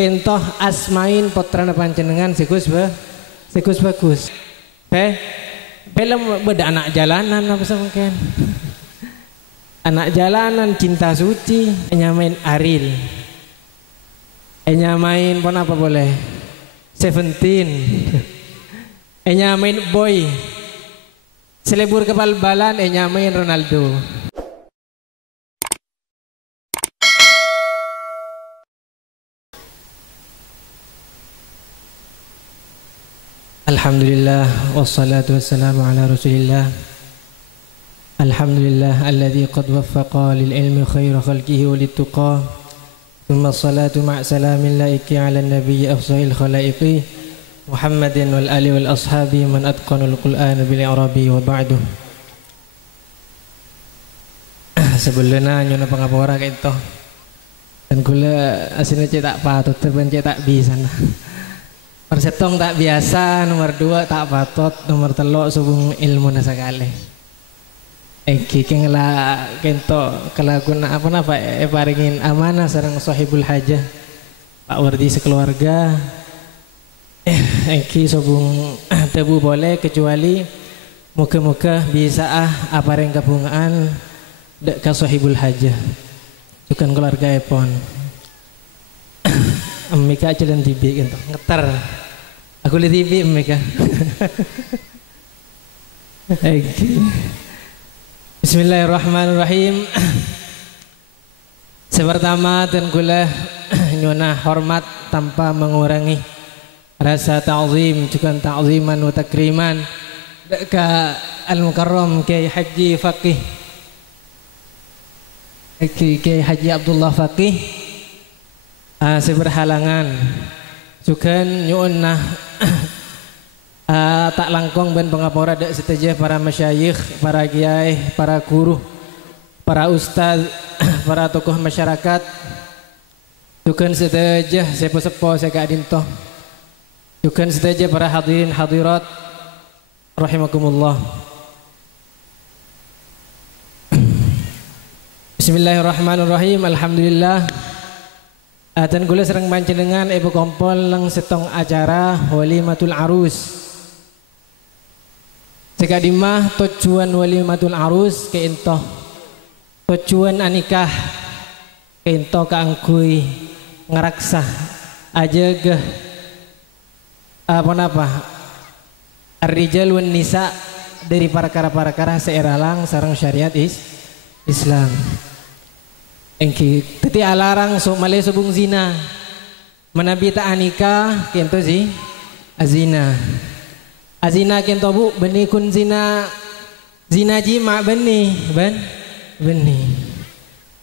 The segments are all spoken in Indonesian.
Kentoh asmain putrana panjenengan sikus bagus. Film beda anak jalanan apa mungkin. Anak jalanan cinta suci, nyamain Aril. Nyamain pun apa boleh? Seventeen. Nyamain Boy. Selebur kepal balan nyamain Ronaldo. Alhamdulillah wassalatu wassalamu ala Rasulillah. Alhamdulillah alladzi qad waffaqa lil ilmi khayra khalqihi wa littuqa. Thumma salatu ma'a salamin laiki ala nabiyyi afdhalil khalaiqi Muhammadin wal ali wal ashabi man atqanul Qur'an bil arabi wa ba'du. Sebelumnya nyona pangapora kayak itu. Dan kula aslinya cetak patut tapi cetak bisa nah. Persetong tak biasa, nomor 2 tak patut, nomor 3 subung ilmu nasa kali. Kengela kento kelakuna apa paringin amanah sareng sahibul hajah Pak Wardi sekeluarga. Sobung tebu boleh kecuali muka-muka bisa apa yang gabungan dek ka sahibul hajah. Bukan keluarga epon. Mika jalan TV gitu, ngetar. Aku lihat TV Mika. Bismillahirrahmanirrahim. Sepertama dan kula nyona hormat tanpa mengurangi rasa ta'zim juga ta'ziman wa takriman ka al-mukarram Kiai Haji Faqih Kiai Haji Abdullah Faqih seberhalangan juga nyona tak langkong ben pengapora dak seteja para masyayikh, para kiai, para guru, para ustaz, para tokoh masyarakat. Juga seteja sepo-sepo sekak dintoh. Juga seteja para hadirin hadirat rahimakumullah. Bismillahirrahmanirrahim. Alhamdulillah. Dan gula serang panjenengan ibu kompol lang setong acara walimatul arus. Sekadimah tujuan walimatul arus keintoh tujuan anikah keintoh kaangkui ngeraksah aja ke apa ar-rijal wan nisa dari para seeralang sarang syariat Islam. Engki teti alarang so male subung zina menabi ta anikah keintoh si azina. Azina kento bu benih kun zina jima benih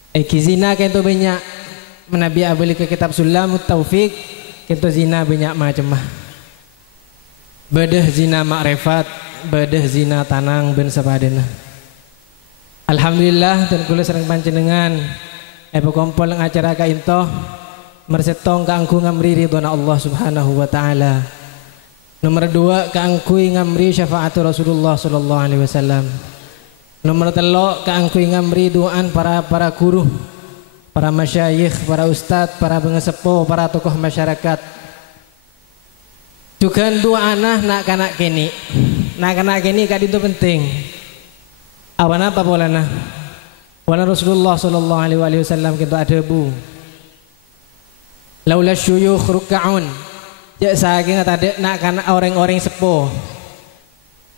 Eki zina kento banyak menabi abeli ke kitab Sulamut Taufik kento zina banyak macam bedah zina makrifat bedah zina tanang ben sapadena. Alhamdulillah dan kula sareng panjenengan kompol ng acara ka into mersetong kaangku ngamri ridwana Allah Subhanahu wa taala. Nomor 2 kaangkui ngamri syafaatul Rasulullah sallallahu alaihi wasallam. Nomor 3 kaangkui ngamri doaan para guru, para masyayikh, para ustad, para pengesepo, para tokoh masyarakat. Juga doa nak kanak kini. Nak kanak kini kad itu penting. Awan apa bolana? Wala Rasulullah sallallahu alaihi wasallam kita ada bu. Laula syuyukh ruk'un. Ya saking tadi nak kana orang-orang sepo.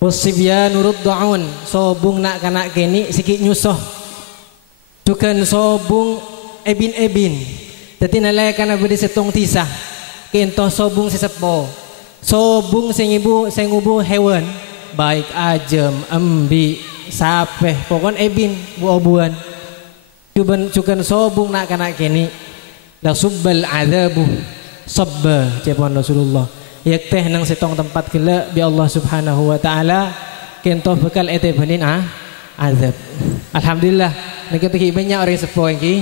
Usibya nurut daun sobung nak kana kini sikit nyusoh. Dukan sobung ebin. Dadi nalay kana bede setong tisah. Kento sobung sesepo. Sobung sing ubu hewan baik ajem, embi, sapeh, pokon ebin buabuan. Cukan sobung nak kana kini la subbal adzabu sabba cepon Rasulullah yak teh nang setong tempat gila bi Allah Subhanahu wa taala kento bekal ete benin azab. Alhamdulillah niki banyak orang sepo iki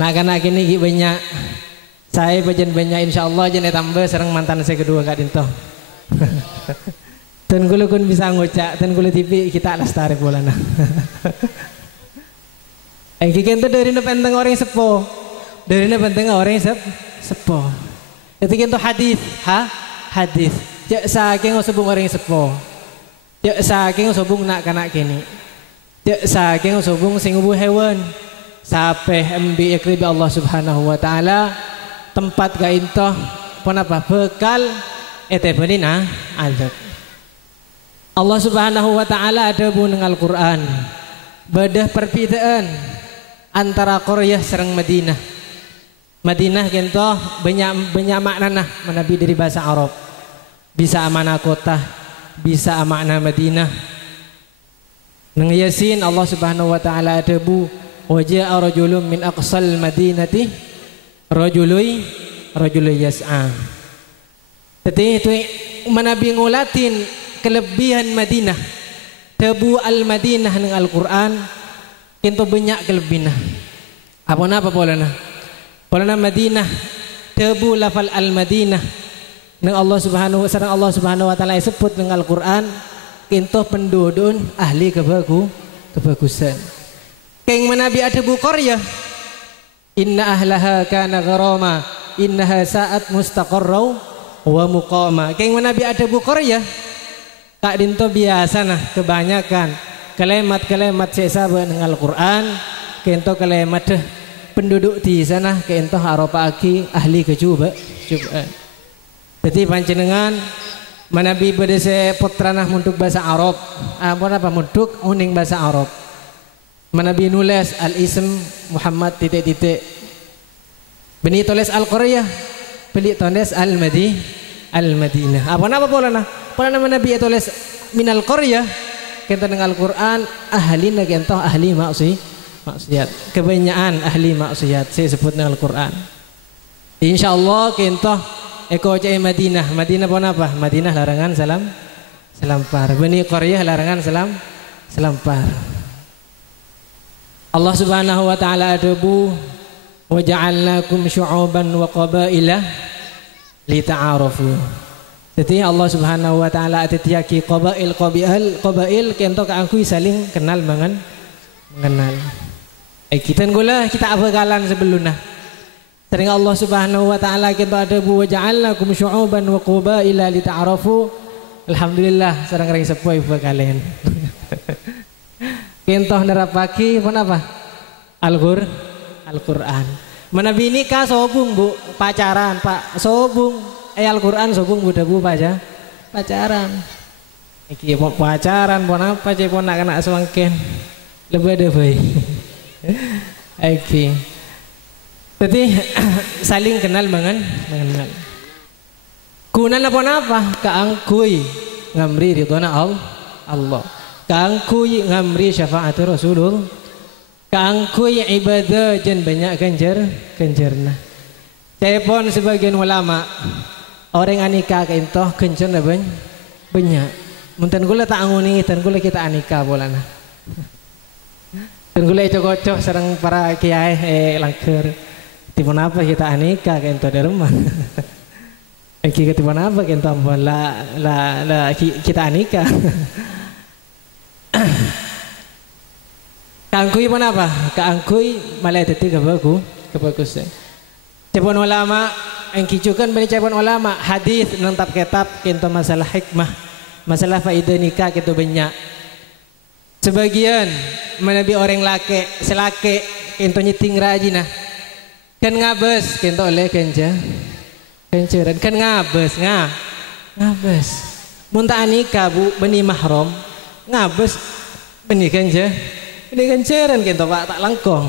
nak kana kini iki banyak saya bajan banyak insyaallah jane tambah sareng mantan saya kedua kak dinto. Dan kula kun bisa ngocak dan kula TV kita lestari bolana. Iki kento dari penteng orang sepo. Dari penting orang sepo. Jadi kento hadis, hadis. Jak saking sobung orang sepo. Jak saking sobung nak kanak kini. Jak saking sobung sing ubu hewan. Sampai ambi ikribi Allah Subhanahu wa taala tempat ka intoh apa bekal benina azab. Allah Subhanahu wa taala ada buneng Al-Qur'an. Badah perbedaan antara Qaryah sareng Madinah. Madinah kentoh banyak makna menabi dari bahasa Arab. Bisa makna kota, bisa makna Madinah. Nang Yasin Allah Subhanahu wa taala ada bu waja'a rajulun min aqsal madinati rajului yas'a. Jadi itu menabi ngulatin kelebihan Madinah. Tebu al-Madinah dengan Al-Quran kinto banyak kelebihan. Apa polana? Polana Madinah tebu lafal al-Madinah dengan Allah Subhanahu wa taala sebut dengan Al-Quran kinto penduduk ahli kebagusan. Keng menabi ada bu Qaryah inna ahlaha kana gharama innaha sa'at mustaqarra wa muqama. Keng menabi ada bu Qaryah kak dinto biasa nah kebanyakan kalimat sesaba dengan Al-Quran kento kalimat penduduk di sana kento haropa aki ahli kecuba. Jadi panjenengan menabi bedese potranah untuk bahasa Arab apa untuk uning bahasa Arab. Menabi nulis al-ism Muhammad titik-titik. Beni tulis al-Qaryah, beli tulis al-Madinah. Apa polana? Polana menabi tulis minal Qaryah kita dengan Al-Quran ahli nagento ahli maksiat. Kebanyakan ahli maksiat saya sebut dengan Al-Quran. Insyaallah kita eko cai Madinah. Madinah pun apa? Madinah larangan selampar. Beni Qaryah larangan selampar. Allah Subhanahu wa taala adabu wa ja'alnakum syu'uban wa qabaila lita'arafu. Jadi Allah Subhanahu wa taala atitiaki qabail kento kaangkui saling kenal mengenal. Kita gula kita abagalan sebelumnya. Sering Allah Subhanahu wa taala kento adabu wa ja'alnakum syu'uban wa qabaila lita'arafu. Alhamdulillah sareng ring sepoi kalian. Kentoh nerapaki pun apa? Al-Quran. Menabi nikah sobung bu, pacaran pak sobung. Al-Quran sobung budak bu pacaran. Iki pacaran pun apa? Cek pun nak kena semangkin. Lebih ada bayi. Iki. Jadi saling kenal mengenal. Kunan apa? Kaangkui ngamri ridwana Allah. Kaangkui ngamri syafaat Rasulullah. Kaangkui ibadah jan banyak kenjarna. Telepon sebagian ulama orang anika keintoh kenjarna banyak. Muntan gula tak anguni, tan gula kita anika bolana. Tan gula cocok sareng para kiai langker. Tipon apa kita anika keintoh di rumah. Kita tipon apa keintoh la kita anika. Kaangkui pun apa? Kaangkui malah teti kebagusan. Cepon ulama yang kicukan bani cepon ulama hadis nentap kitab kento masalah hikmah, masalah faidah nikah kento banyak. Sebagian menabi orang laki selaki kento nyeting rajinah. Kan ngabes kento oleh kenceran kan ngabes. Muntah nikah bu bani mahram ngabes bani kenceran kento pak tak langkong.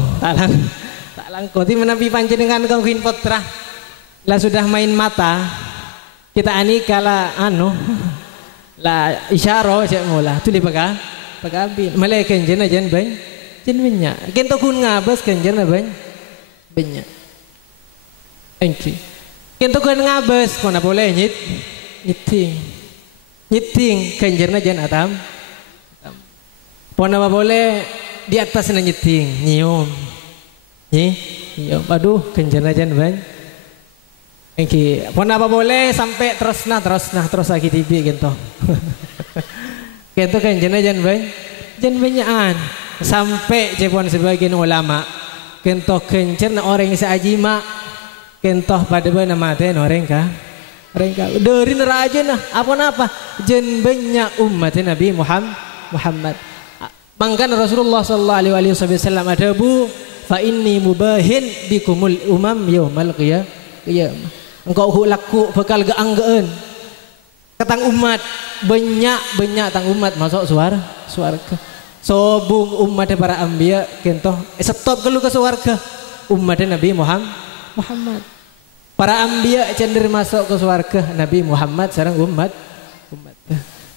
Ti menabi panjenengan kangguin putra lah sudah main mata kita anika lah lah isyaro cek mula tu di pagabin malay kenjen ajan banyak kento kun ngabes kenjen banyak engki kento kun ngabes mana boleh nyiting kenjen ajan atam pona boleh di atas na nyiting nyium aduh kenjen ajan Engki, pun apa boleh sampai terus lagi tibi gitu. Gitu kan jan banyakan sampai cepon sebagian ulama kento kencer orang seajima kentoh pada bana mate orang ka dari neraja nah apa jen banyak umat Nabi Muhammad mangkan Rasulullah sallallahu alaihi wasallam ada bu fa inni mubahin bikumul umam yaumal qiyamah engkau laku bakal gaanggeun katang umat banyak tang umat masuk suarga sobung umat para anbiya kentoh stop kelu ke suarga umat Nabi Muhammad para anbiya cenderung masuk ke surga Nabi Muhammad sareng umat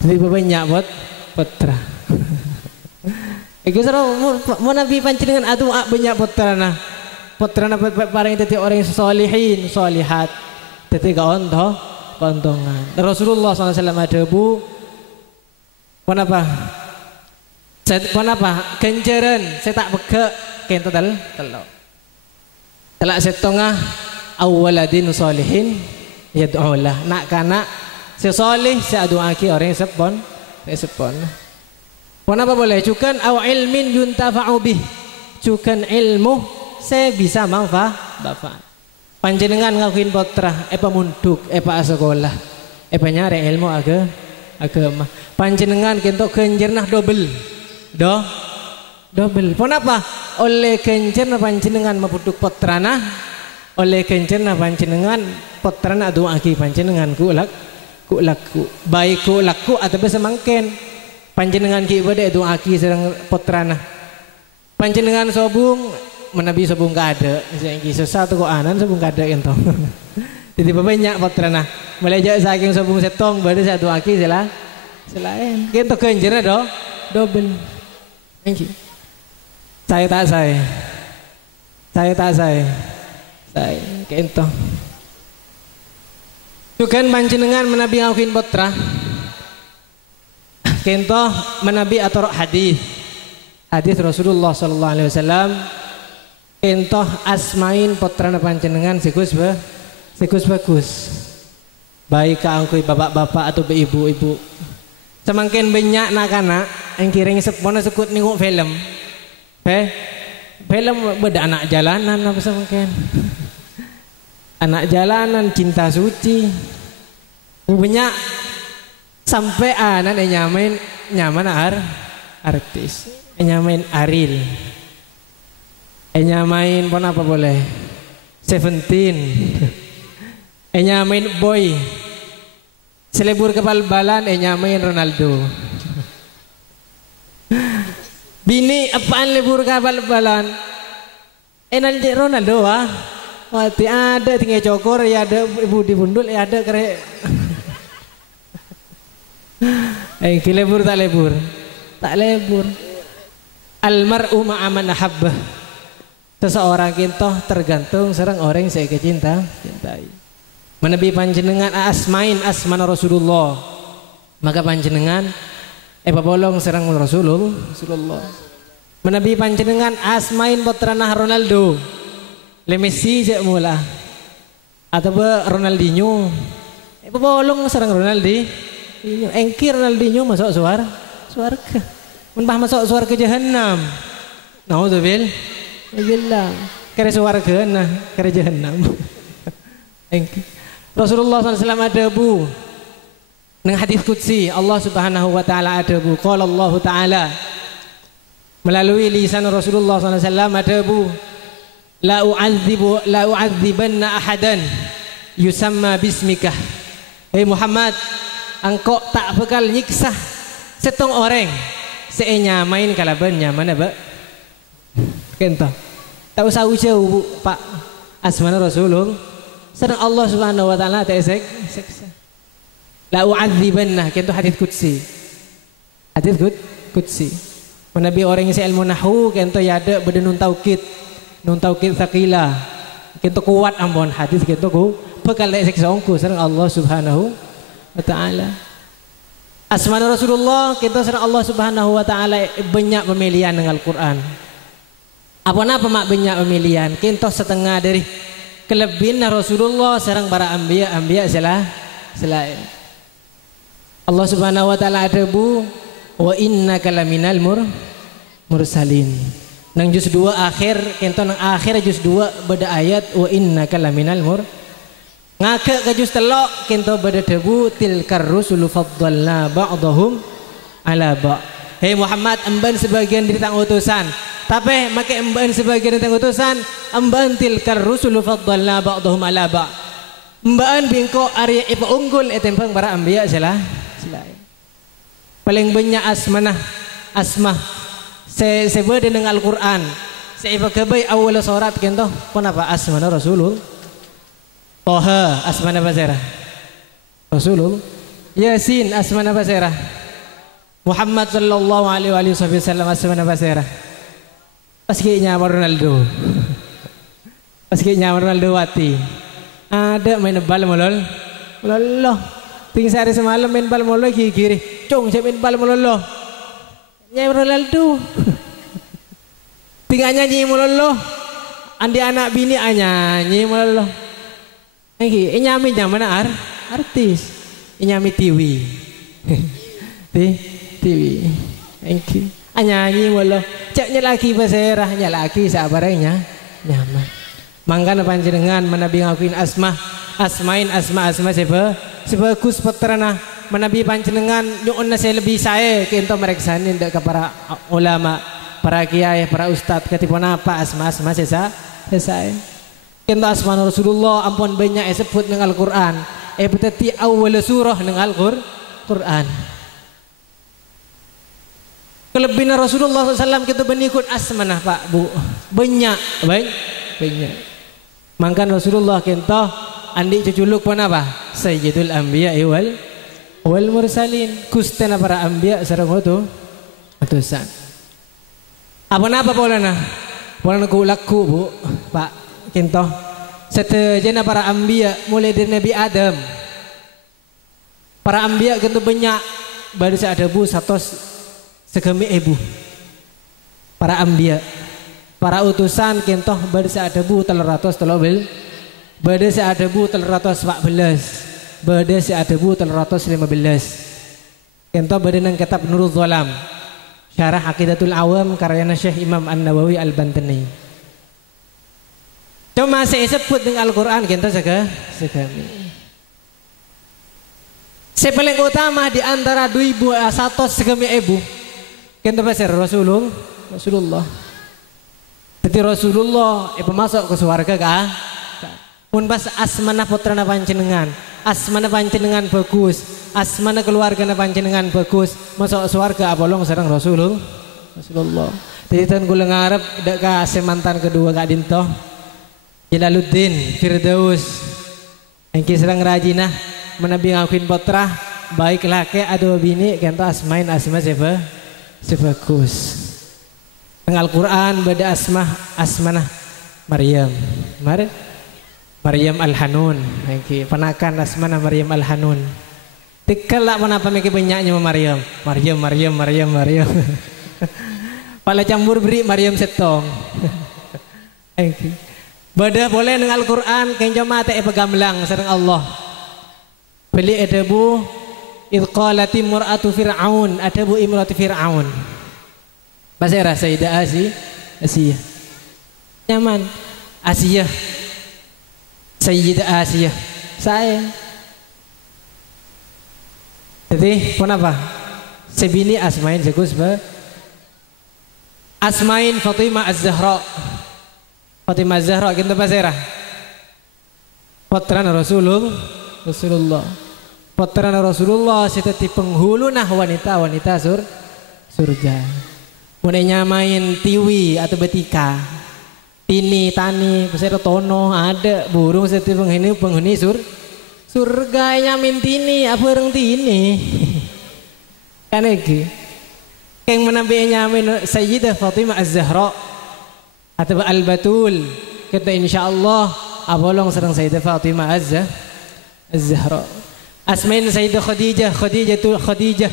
jadi banyak buat putra iku sareng mau Nabi panjenengan atuh banyak putrana paling tadi orang solihin solihat tadi keuntungan Rasulullah SAW ada bu kenapa kenceran saya tak bege kento telok telak setengah awaladin solihin yad'ulah nak kana sesolih seaduaki orang sepon kenapa boleh cukan aw ilmin yuntafa'u bih cukan ilmu saya bisa manfaat panjenengan ngakuin putra munduk sekolah nyari ilmu agama panjenengan kentok kenjernah double kenapa oleh kencerna panjenengan mapuduk putrana oleh kencerna panjenengan putrana doaki panjenengan ku laku baik ku laku atau semangken panjenengan ki ibadah doaki sareng putrana panjenengan sobung menabi sobung kada saiki susah tuh kok anan sobung kada ento jadi banyak putrana melejak saking sobung setong bade saya doaki selain kento kencerna double thank you saya kento bukan panjenengan menabi ngaukin putra kento menabi atau hadis Rasulullah sallallahu alaihi wasallam kento asmain putra panjenengan sikus bagus baik kaangkui bapak-bapak atau ibu-ibu semakin banyak anak-anak yang kiring sepona sekut nengok film beda anak jalanan apa semakin anak jalanan cinta suci banyak sampai anak yang nyaman artis nyamain Aril nyamain pon apa boleh Seventeen nyamain Boy selebur kepal balan nyamain Ronaldo bini apaan lebur kapal balan nanti Ronaldo mati ada tinggal cokor ya ada ibu di bundul ya ada kere lebur tak lebur almar'u ma'aman ahabbah seseorang kintoh tergantung serang orang yang saya cintai menabi panjenengan asmain asmana Rasulullah maka panjenengan bolong serang Rasulullah menabi panjenengan asmain putrana Ronaldo le Messi je mula atau Ronaldinho bolong serang Ronaldinho engkir Ronaldinho masuk surga menpah masuk surga jahannam naudzubillah kere surga nah kere jahannam engkir Rasulullah SAW ada bu dengan hadis qudsi Allah Subhanahu wa taala ada bu qala Allah taala melalui lisan Rasulullah SAW ada bu la u'adzibanna ahadan yusamma bismikah Muhammad engkau tak bakal nyiksa setong orang senyamain kalaban nyaman apa kento tak usah jauh Pak asmana Rasulullah sedang Allah Subhanahu wa taala tak seksa la u'adzibanna kento hadis qudsi menabi orang yang ilmu nahwu kento yada beda nun taukid sakila kento kuat ambon hadis kento ku bakal seksa ongku sedang Allah Subhanahu wa taala asmana Rasulullah kento sedang Allah Subhanahu wa taala banyak pemilihan dengan Al-Qur'an apa mak banyak pemilihan kento setengah dari kelebihan Rasulullah serang para anbiya selain Allah Subhanahu wa taala ada bu wa innaka laminal mursalin Nang juz 2 akhir kento nang akhir juz 2 beda ayat wa innaka laminal mur. Ngake ke juz 3 kento beda debu tilkar rusulu faddalna ba'dahum ala ba'. Hei Muhammad, emban sebagian dari tang utusan. Tapi make emban sebagian dari tang utusan, emban tilkar rusulu faddalna ba'dahum ala ba'. Mbaan bingko Arya ipa unggul etempang para ambiya selain. Paling banyak asmah sebeda dengan Al-Quran. Saya ipa kebay awal surat kento. Kenapa asmana Rasulullah? Toha asmana basera. Rasulullah. Yasin asmana basera. Muhammad sallallahu alaihi wasallam asmana basera. Paskinya Ronaldo. Paskinya Ronaldo wati. Ada main bal molol. Molol. Ting sehari semalam main bal molol kiri. Cung saya main bal molol. Nyai Ronaldo. Tinggal nyanyi molol. Andi anak bini nyanyi molol. Iki nyami mana artis. Nyami TV. TV. Thank you. Nyanyi molol. Caknya lagi baserah nya lagi sabarnya nyaman. Mangkana panjenengan menabi ngakuin asmain asma sebagus peterana menabi panjenengan nyuun saya lebih saya kento mereksanin dak ke para ulama, para kiai, para ustad ketipun apa asma saya kento asma Rasulullah ampun banyak sebut dengan Al-Qur'an betati awal surah dengan Al-Qur'an. Kelebihan Rasulullah SAW kita benikut asmanah Pak Bu banyak. Mangkan Rasulullah kento andi cuculuk pun apa? Sayyidul Anbiya wal Mursalin. Kustena para anbiya sareng utusan. Apa polana? Polana ku laku Bu, Pak kento. Setejana para anbiya mulai dari Nabi Adam. Para anbiya kento banyak baru ada Bu satos segemi ibu. Para anbiya para utusan kentoh bade seadebu 313 bade seadebu 314 bade seadebu 315 kentoh bade nang kitab Nurul Zalam syarah Aqidatul Awam karyana Syekh Imam An-Nawawi Al-Bantani. Cuma saya sebut dengan Al-Quran kentoh segami saya paling utama di antara 2100 segami ibu kentoh pasir Rasulullah. Jadi Rasulullah masuk ke surga kah? Pun pas asmana putrana panjenengan, asmana panjenengan bagus, asmana keluargana panjenengan bagus, masuk surga abolong sareng Rasulullah. Jadi tan kula ngarep dak ka semantan kedua Kak Dinto. Jalaluddin Firdaus. Engki sareng rajinah menabi ngakuin putra, baik laki atau bini kento asmain asma sebagus. Al-Quran bada asmanah Maryam Al-Hanun penakan asmanah Maryam Al-Hanun tikelak kenapa mereka banyaknya Maryam pala campur beri Maryam setong bada boleh dengan Al-Quran kenjo mata pegamlang sareng Allah beli adabu idqalati mur'atu fir'aun adabu imratu fir'aun Basera Sayyidah Asiyah nyaman Asiyah Sayyidah Asiyah saya jadi kenapa sebini asmain segus asmain Fatimah Az-Zahra kita Basera putrana Rasulullah putrana Rasulullah seteti penghulu nah wanita surga mulai nyamain tiwi atau betika tini tani pesera tono ada burung setiap penghuni surga nyamin tini apa orang tini kan lagi yang menabi nyamin Sayyidah Fatimah Az-Zahra atau Al-Batul kita insyaallah abolong serang Sayyidah Fatimah Az-Zahra asmain Sayyidah Khadijah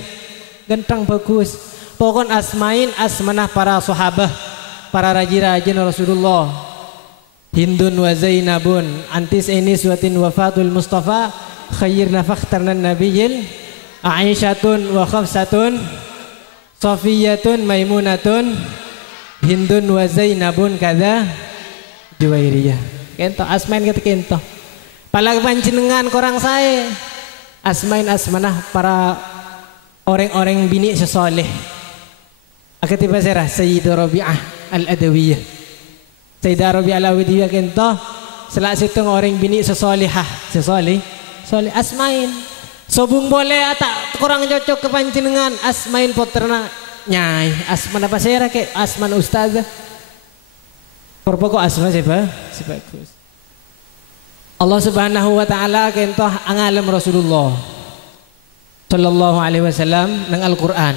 ganteng bagus. Pokon asmain asmanah para sahabah, para raji-rajin Rasulullah. Hindun wa Zainabun, antis ini suatin wafatul Mustafa, khairna fakhtarna nabiyil, Aisyatun wa Khafsatun, Safiyatun Maimunatun, Hindun wa Zainabun kada Juwairiyah. Kento asmain kita kento. Palag panjenengan korang saya asmain asmanah para orang-orang bini sesoleh. Akatiba serah Sayyidah Rabi'ah Al-Adawiyah. Sayyidah Rabi'ah Al-Adawiyah kento selak situng orang bini sesolehah, sesoleh, soleh asmain. Sobung boleh tak kurang cocok ke panjenengan asmain poterna nyai asman apa serah ke asman ustazah. Pokok asma siapa? Bagus. Allah Subhanahu wa taala kento angalam Rasulullah sallallahu alaihi wasallam nang Al-Qur'an.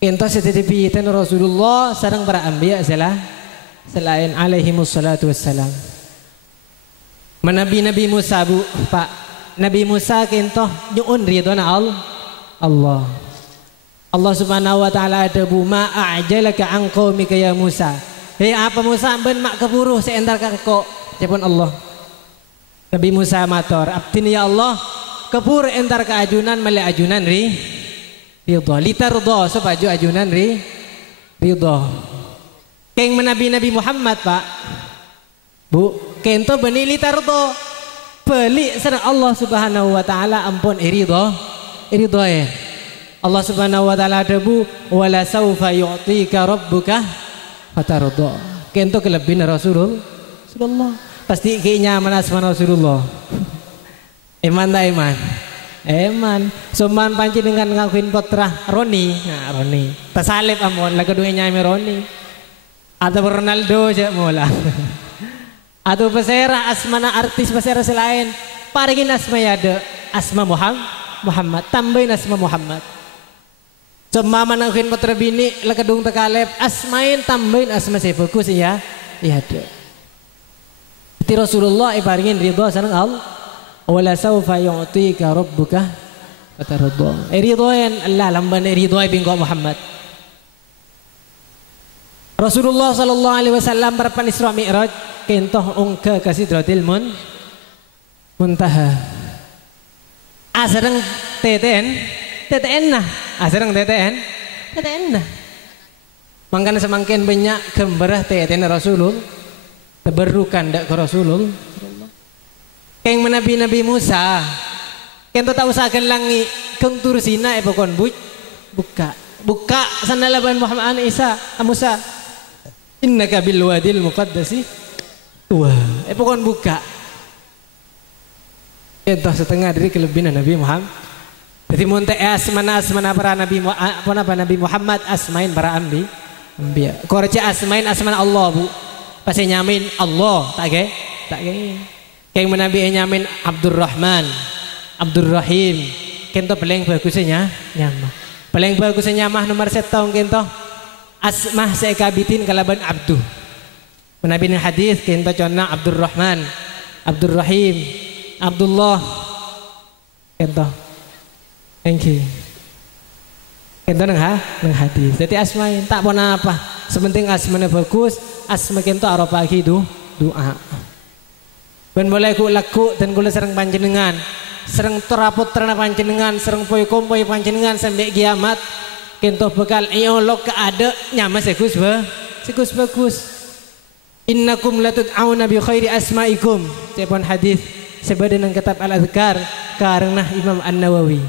Kento setitipitan Rasulullah sareng para anbiya selain alaihi wassalatu wassalam. Nabi Musa bu, Pak. Nabi Musa kento nyuun ridwana Allah. Allah Subhanahu wa taala ada bu ma a'jalaka an qaumika ya Musa. Hei apa Musa ben mak keburu seentar kok jawaban Allah. Nabi Musa matur, abdini ya Allah kebur entar ke ajunan male ajunan ridho litardo supaya ajunan ridho. Keng Nabi Muhammad Pak Bu kento beni litardo beli sareng Allah Subhanahu wa taala ampun ridho ya. Allah Subhanahu wa taala debu wala saufa yu'tika rabbuka fatardo. Kento kelebihan Rasulullah. Pasti kayaknya nyaman asman Rasulullah. Iman tak iman? Iman. Suman panci dengan ngakuin potra Roni. Nah Roni. Tasalip amon. Lagu dua nyami Roni. Atau Ronaldo aja mula. Atau pesera asmana artis pesera selain. Parigin asma yada asma Muhammad. Tambahin asma Muhammad. Semua ngakuin potra bini. Lagadung tekalep asmain tambahin asma saya fokus ya. Iya ada. Rasulullah ibaringin ridha sareng Allah wala saufa yu'tika rabbuka fatarda. Ridhoan Allah lamban ridho bingko Muhammad. Rasulullah sallallahu alaihi wasallam berpan Isra Mi'raj kentoh ungke ka Sidratil Muntaha. Asareng TTN nah. Asareng TTN nah. Mangkana semangkin banyak gemberah TTN Rasulullah. Teberukan dak ke Rasulullah. Keng Nabi Musa. Kento tak usahakan langi keng tursina pokon buka sana laban Muhammad Isa Musa. Innaka bil wadil muqaddasi. Wah, pokon buka. Kento setengah dari kelebihan Nabi Muhammad. Jadi monte asmana para Nabi Muhammad asmain para anbiya. Korja asmain asman Allah bu. Pasti nyamin Allah tak ke? Kayak menabi nyamin Abdurrahman, Abdurrahim. Kento paling bagusnya nyamah. Paling bagusnya nyamah nomor 1 kento asmah sekabitin kalaban abdu. Menabi hadis kento conna Abdurrahman, Abdurrahim, Abdullah. Kento. Thank you. Kento nang hadis. Jadi asmain tak pun apa. Sementing asmanya bagus, asma kento aropa gitu doa. Ben boleh ku laku dan kula serang panjenengan, serang teraput terana panjenengan, serang poy kompoy panjenengan sampai kiamat. Kento bekal iolog keada nyaman segus bagus. Innakum latud'auna bi khairi asmaikum. Cepon hadis sebadan nang kitab Al-Adhkar karena Imam An-Nawawi.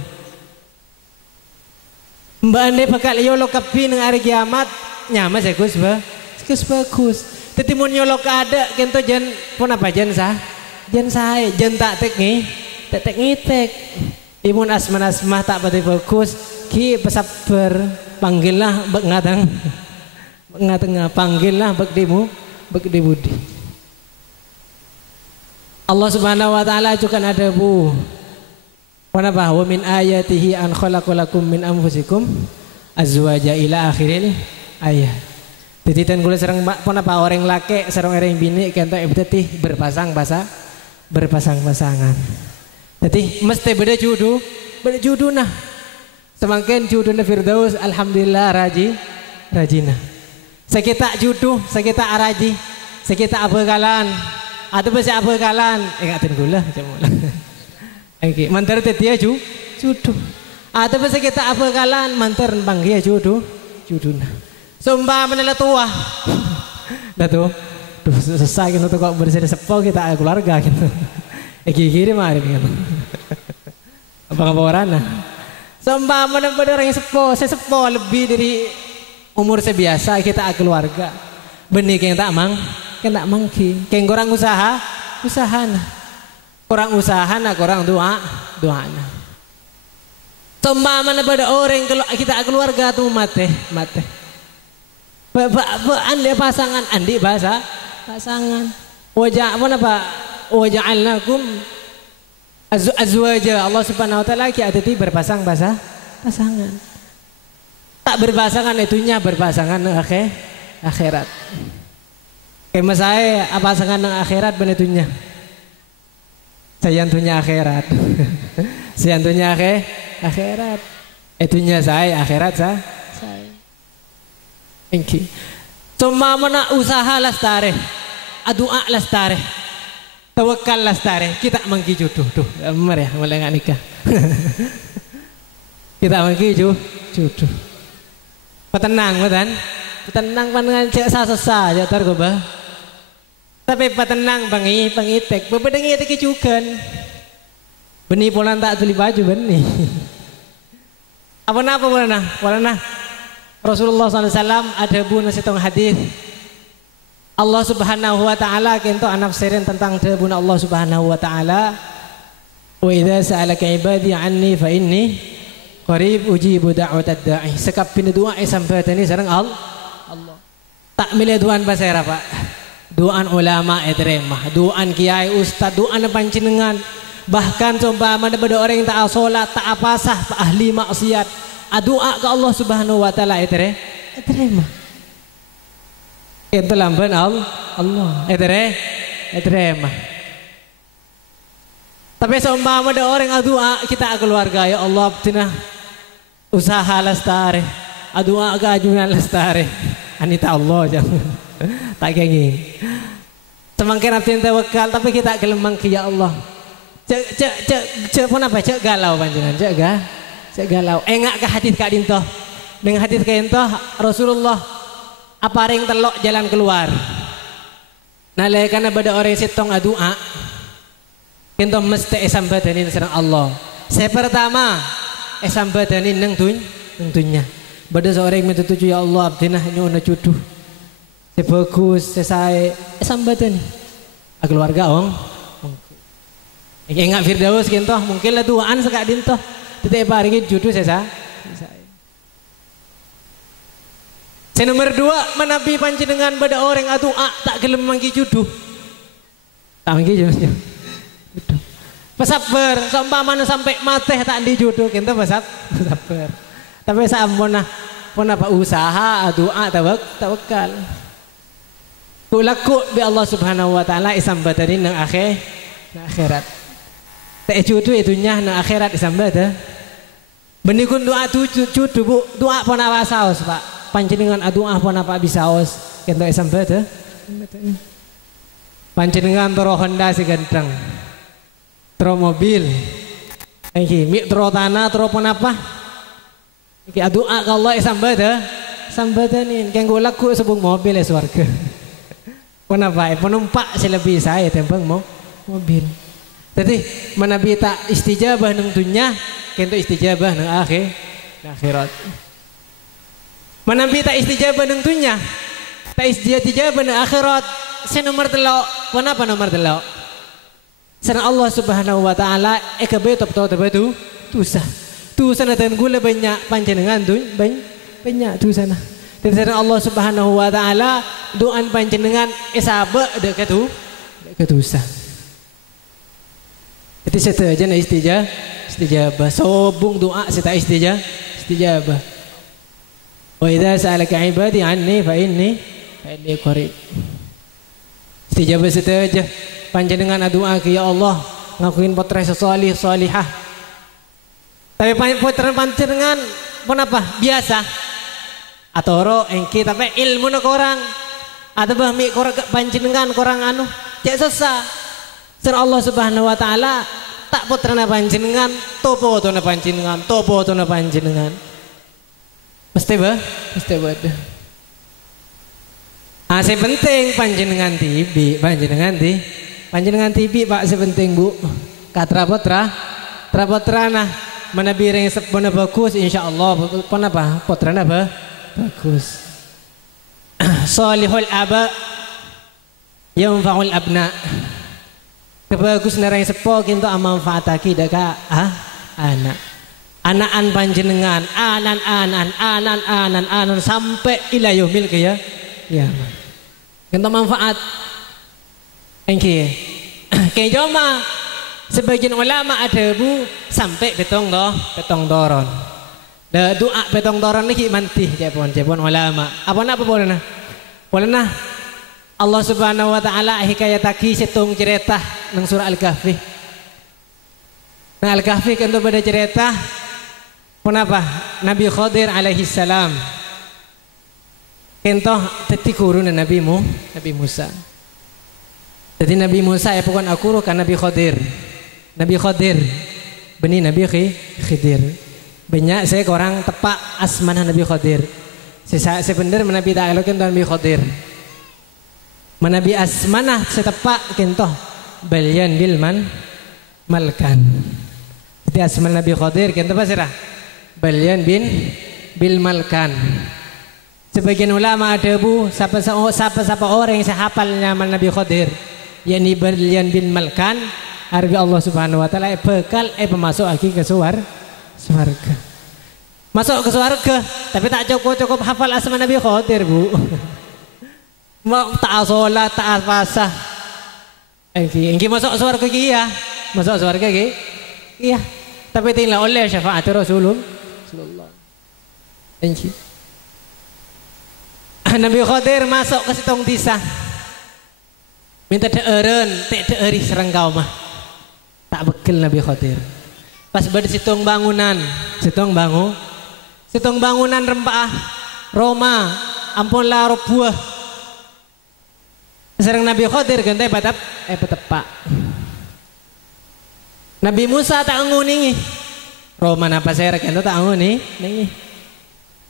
Mbak ande bekal iolog kapi nang hari kiamat. Nyama segus bagus. Teti mun nyolok ada kento jan pun apa jan saya jan tak tek ngitek. Imun asmah tak pati bagus ki pesabar panggillah bek ngateng panggillah bek dibudi. Allah Subhanahu wa taala juga ada bu. Kenapa? Wa min ayatihi an khalaqalakum min anfusikum azwaja ila akhiril ayah. Jadi tan kula serang pun apa orang laki serang orang bini kento ebetih berpasang-pasangan. Jadi mesti beda judu nah. Semakin juduna Firdaus alhamdulillah rajina. Sakita judu, sakita araji, sakita abagalan. Atau besi abagalan ingatin gula cemula. Oke, mantar tetia judu. Atau besi kita abagalan mantar banggia juduna. Sumpah menela tua. Dah tuh. Duh, susah gitu tuh kok bersih sepo kita keluarga gitu. Gigi mari gitu. Apa orang nah. Sumpah menela orang yang sepo lebih dari umur sebiasa kita keluarga. Benih yang tak mangki. Kayak orang usaha nah. Orang usaha nah, orang doa nah. Sumpah menela orang kita keluarga tuh mate. Andi pasangan andi pasangan wajah waja'alnakum azwaja. Allah Subhanahu wa taala ki adati pasangan tak berpasangan itunya berpasangan nang akhirat. Kema saya pasangan nang akhirat benitunya saya antunya akhirat saya antunya akhirat itunya saya akhirat saya engki cuma mana usaha lastare doa lastare tawakal lastare kita mangki jodoh tuh bener ya mulai nggak nikah kita mangki jodoh petenang pandangan cek sasa aja tar goba tapi petenang pangitek bebedeng itek juga benih polan tak tuli baju benih apa warna Rasulullah SAW ada bunuh setengah hadis Allah Subhanahu wa taala kento anak seren tentang bunuh Allah Subhanahu wa taala wa idza sa'alaka ibadi anni fa inni qarib ujibu da'watad da'i sekap pin doa sampai tadi sareng Allah tak milih doan basera Pak doan ulama etrema doan kiai ustad doan panjenengan bahkan coba mana pada orang yang tak salat tak apasah ahli maksiat doa ke Allah Subhanahu wa taala terima. Itu lamban Allah terima. Tapi seumpama ada orang doa kita keluarga ya Allah tina usaha lestari doa gajunan lestari anita Allah jangan tak kayak gini. Semakin artinya tawakal tapi kita kelemang ke ya Allah. Cek pun apa cek galau panjenengan cek galau engak ke hadis kak dintoh dengan hadis kak dintoh Rasulullah apa ring telok jalan keluar nalai karena pada orang sitong doa kintoh mesti esambadanin serang Allah saya pertama esambadanin neng tunya pada seorang yang menuju ya Allah abdinah nyona jodoh saya bagus saya esambadanin keluarga engak Firdaus kintoh mungkin lah doaan sekak dintoh tetep paringin jodoh saya. Nomor 2 menabi panjenengan pada orang doa tak gelem mangki jodoh. Tak mangki jodoh. Pesabar seumpama sampai mati tak di jodoh kita pesabar. Tapi sampun apa usaha doa tawakal. Kulaku bi Allah Subhanahu wa taala isambadarin nang akhirat. Tak jodoh itunya nang akhirat isambada. Benikun doa jodoh Bu, doa pun apa saos Pak. Panjenengan doa pun apa bisa saos. Kento isambada. Panjenengan toro Honda si ganteng. Toro mobil. Iki mik toro tanah toro pun apa? Iki doa ke Allah isambada nih. Kanggo laku sebung mobil ya swarga. Pun apa? Penumpak selebih saya tembang mobil. Jadi menabi tak istijabah nang dunya kento istijabah nang akhirat. Menabi tak istijabah nang dunya tak istijabah nang akhirat. Nomor 3 kenapa nomor 3 Sareng Allah Subhanahu wa taala ekabe top-top betu tusa na dan gula banyak panjenengan banyak tusa na. Dan sareng Allah Subhanahu wa taala doan panjenengan esabe dekat tusa. Jadi saya aja na istijabah sobung doa saya istijabah. Wa idza sa'alaka ibadi anni fa inni qarib. Istijabah saya aja panjenengan doa ke ya Allah ngakuin putra salihah. Tapi putra panjenengan pun apa biasa atau engki tapi ilmu nak orang atau bahmi korang panjenengan korang anu cek sesa. Sir Allah Subhanahu wa taala tak putrana panjenengan topo to na panjenengan mesti ba Sepenting panjenengan tibi, panjenengan tibi Pak sepenting Bu. Katra potra nah menabi ring sepona bagus insyaallah pon apa potrana bagus. Salihul aba yanfa'ul abna. Kebagus narang sepo kinto amanfaataki daka anak. Anak-an panjenengan anan sampai ila yaumil qiyamah. Kinto manfaat. Engki. Kejoma sebagian ulama ada Bu sampai betong doron. Da doa betong doron lagi mantih jepon ulama. Apa boleh nah? Allah Subhanahu wa taala hikayataki situng cerita nang surah Al-Kahfi. Nah Al-Kahfi kan tu pada cerita kenapa Nabi Khadir alaihi salam kento teti kurun Nabi Musa. Jadi Nabi Musa ya pokon aku kan Nabi Khadir beni Nabi Khidir. Banyak saya orang tepak asmanah Nabi Khadir. Saya bener Nabi ta'ala kan Nabi Khadir. Manabi asmanah setepak kintoh balian bilman malkan. Jadi asman Nabi Khadir kintoh apa sirah? Balian bil malkan. Sebagian ulama ada Bu siapa orang yang sehafalnya Nabi Khadir yakni balian bil malkan harbi Allah Subhanahu wa taala bekal pemasuk lagi ke surga. Masuk ke surga tapi tak cukup hafal asman Nabi Khadir Bu. Mau tak sholat, tak puasa. Engki masuk surga ya. Masuk surga iya. Tapi tinggal oleh syafaat Rasulullah. Engki. Nabi Khadir masuk ke situng desa. Minta deeren, deeri serang kau mah. Tak bekel Nabi Khadir. Pas ber situng bangunan rempah Roma, ampunlah buah. Serang Nabi Khadir kan petepak. Nabi Musa tak nguningi. Roman apa saya kan tak nguni.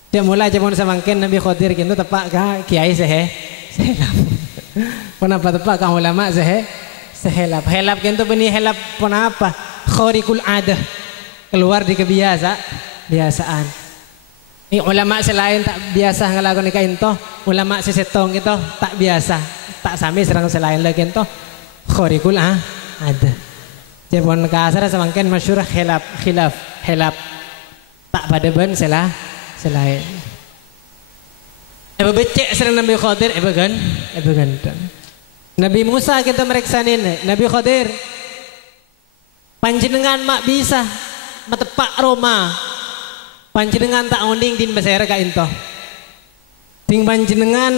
Dia mulai cuma samangken Nabi Khadir kan tepak ka kiai sehelap. Kenapa tepak ka ulama sehelap. Helap kan beni helap pun apa? Khariqul adah. Keluar di kebiasaan. Ini ulama selain tak biasa ngelakukan kainto, ulama sesetong itu tak biasa, tak sami serang selain lagi itu khariqul ada. Jepon kasar semangkin masyhur khilaf tak pada ben selain. Becek serang Nabi Khadir gan. Nabi Musa kita mereksanin Nabi Khadir panjenengan mak bisa matepak Roma. Panjenengan tak unding din besar ka into. Ting panjenengan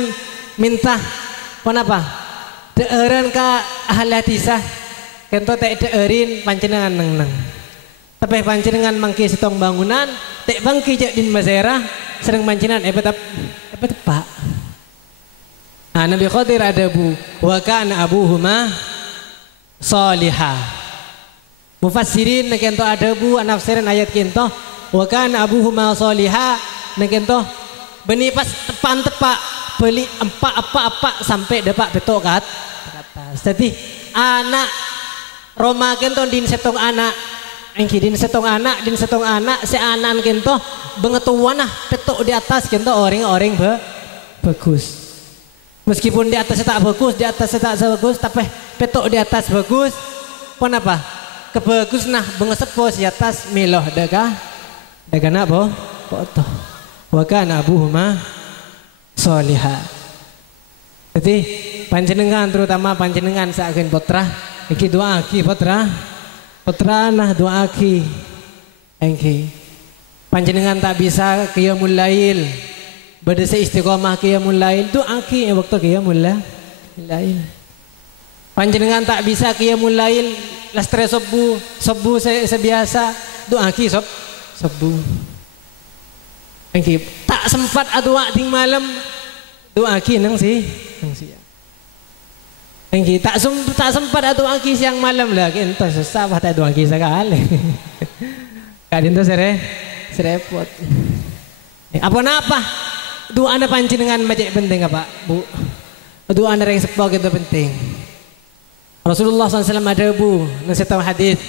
minta kenapa? Deeran ka ahli hadisah. Kento tak deerin panjenengan neng. Tapi panjenengan mangki setong bangunan, tak bangki jak din besar sering panjenengan tepak. Nah, Nabi Khadir ada Bu wa kana abuhuma salihah. Mufassirin kento ada Bu anafsirin ayat kento wa kana abuhuma salihah nekento beni pas tepak beli apa sampai depak betok kat atas. Jadi anak Roma kento din setong anak din setong anak si anan kento bengetuan betok di atas kento orang bagus. Meskipun di atas tak bagus, di atas tak bagus tapi betok di atas bagus. Kenapa? Kebagus nah bengesepo di atas miloh daga napa foto wa kana abuhuma salihah. Jadi panjenengan terutama panjenengan saking putra iki doa ki putra nah doa ki engki panjenengan tak bisa qiyamul lail berdesa istiqomah qiyamul lail doa ki waktu qiyamul lail panjenengan tak bisa qiyamul lail lastre subuh sebiasa doa ki sebu. Engki tak sempat doa ting malam doa ki nang siang. Engki tak sempat doa ki siang malam lah ento susah tak doa ki sekali. Kadin tu serepot. Apa doa anda panjenengan macam penting apa Bu? doa yang sepo kita penting. Rasulullah SAW ada bu nasi tahu hadis.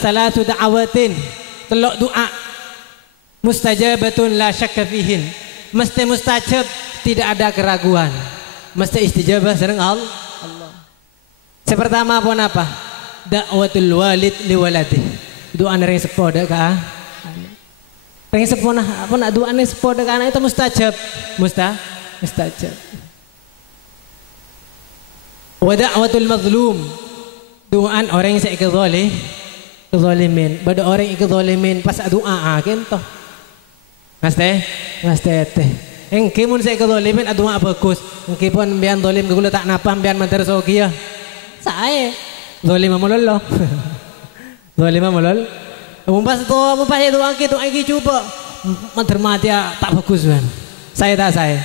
Salatu da'awatin telok doa mustajabatun la syakka fihin. Mesti mustajab, tidak ada keraguan. Mesti istijabah sereng Allah. Sepertama pun apa? Da'watul walid liwaladih. Doa yang sepo dak ka. Yang sepo nah apa nak doa yang sepo dak anak itu mustajab. Mustajab. Wa da'watul mazlum. Doaan orang yang kezalimin. Pada orang yang kezalimin pas doa kento. Ngaste teh. Engke mun saya kezalimin doa bagus. Engke pun bian zalim gula tak napa bian mantar sokia. Saya zalim mulol. Zalim mulol. Umpas doa kita coba. Mantar mati tak bagus kan. Saya.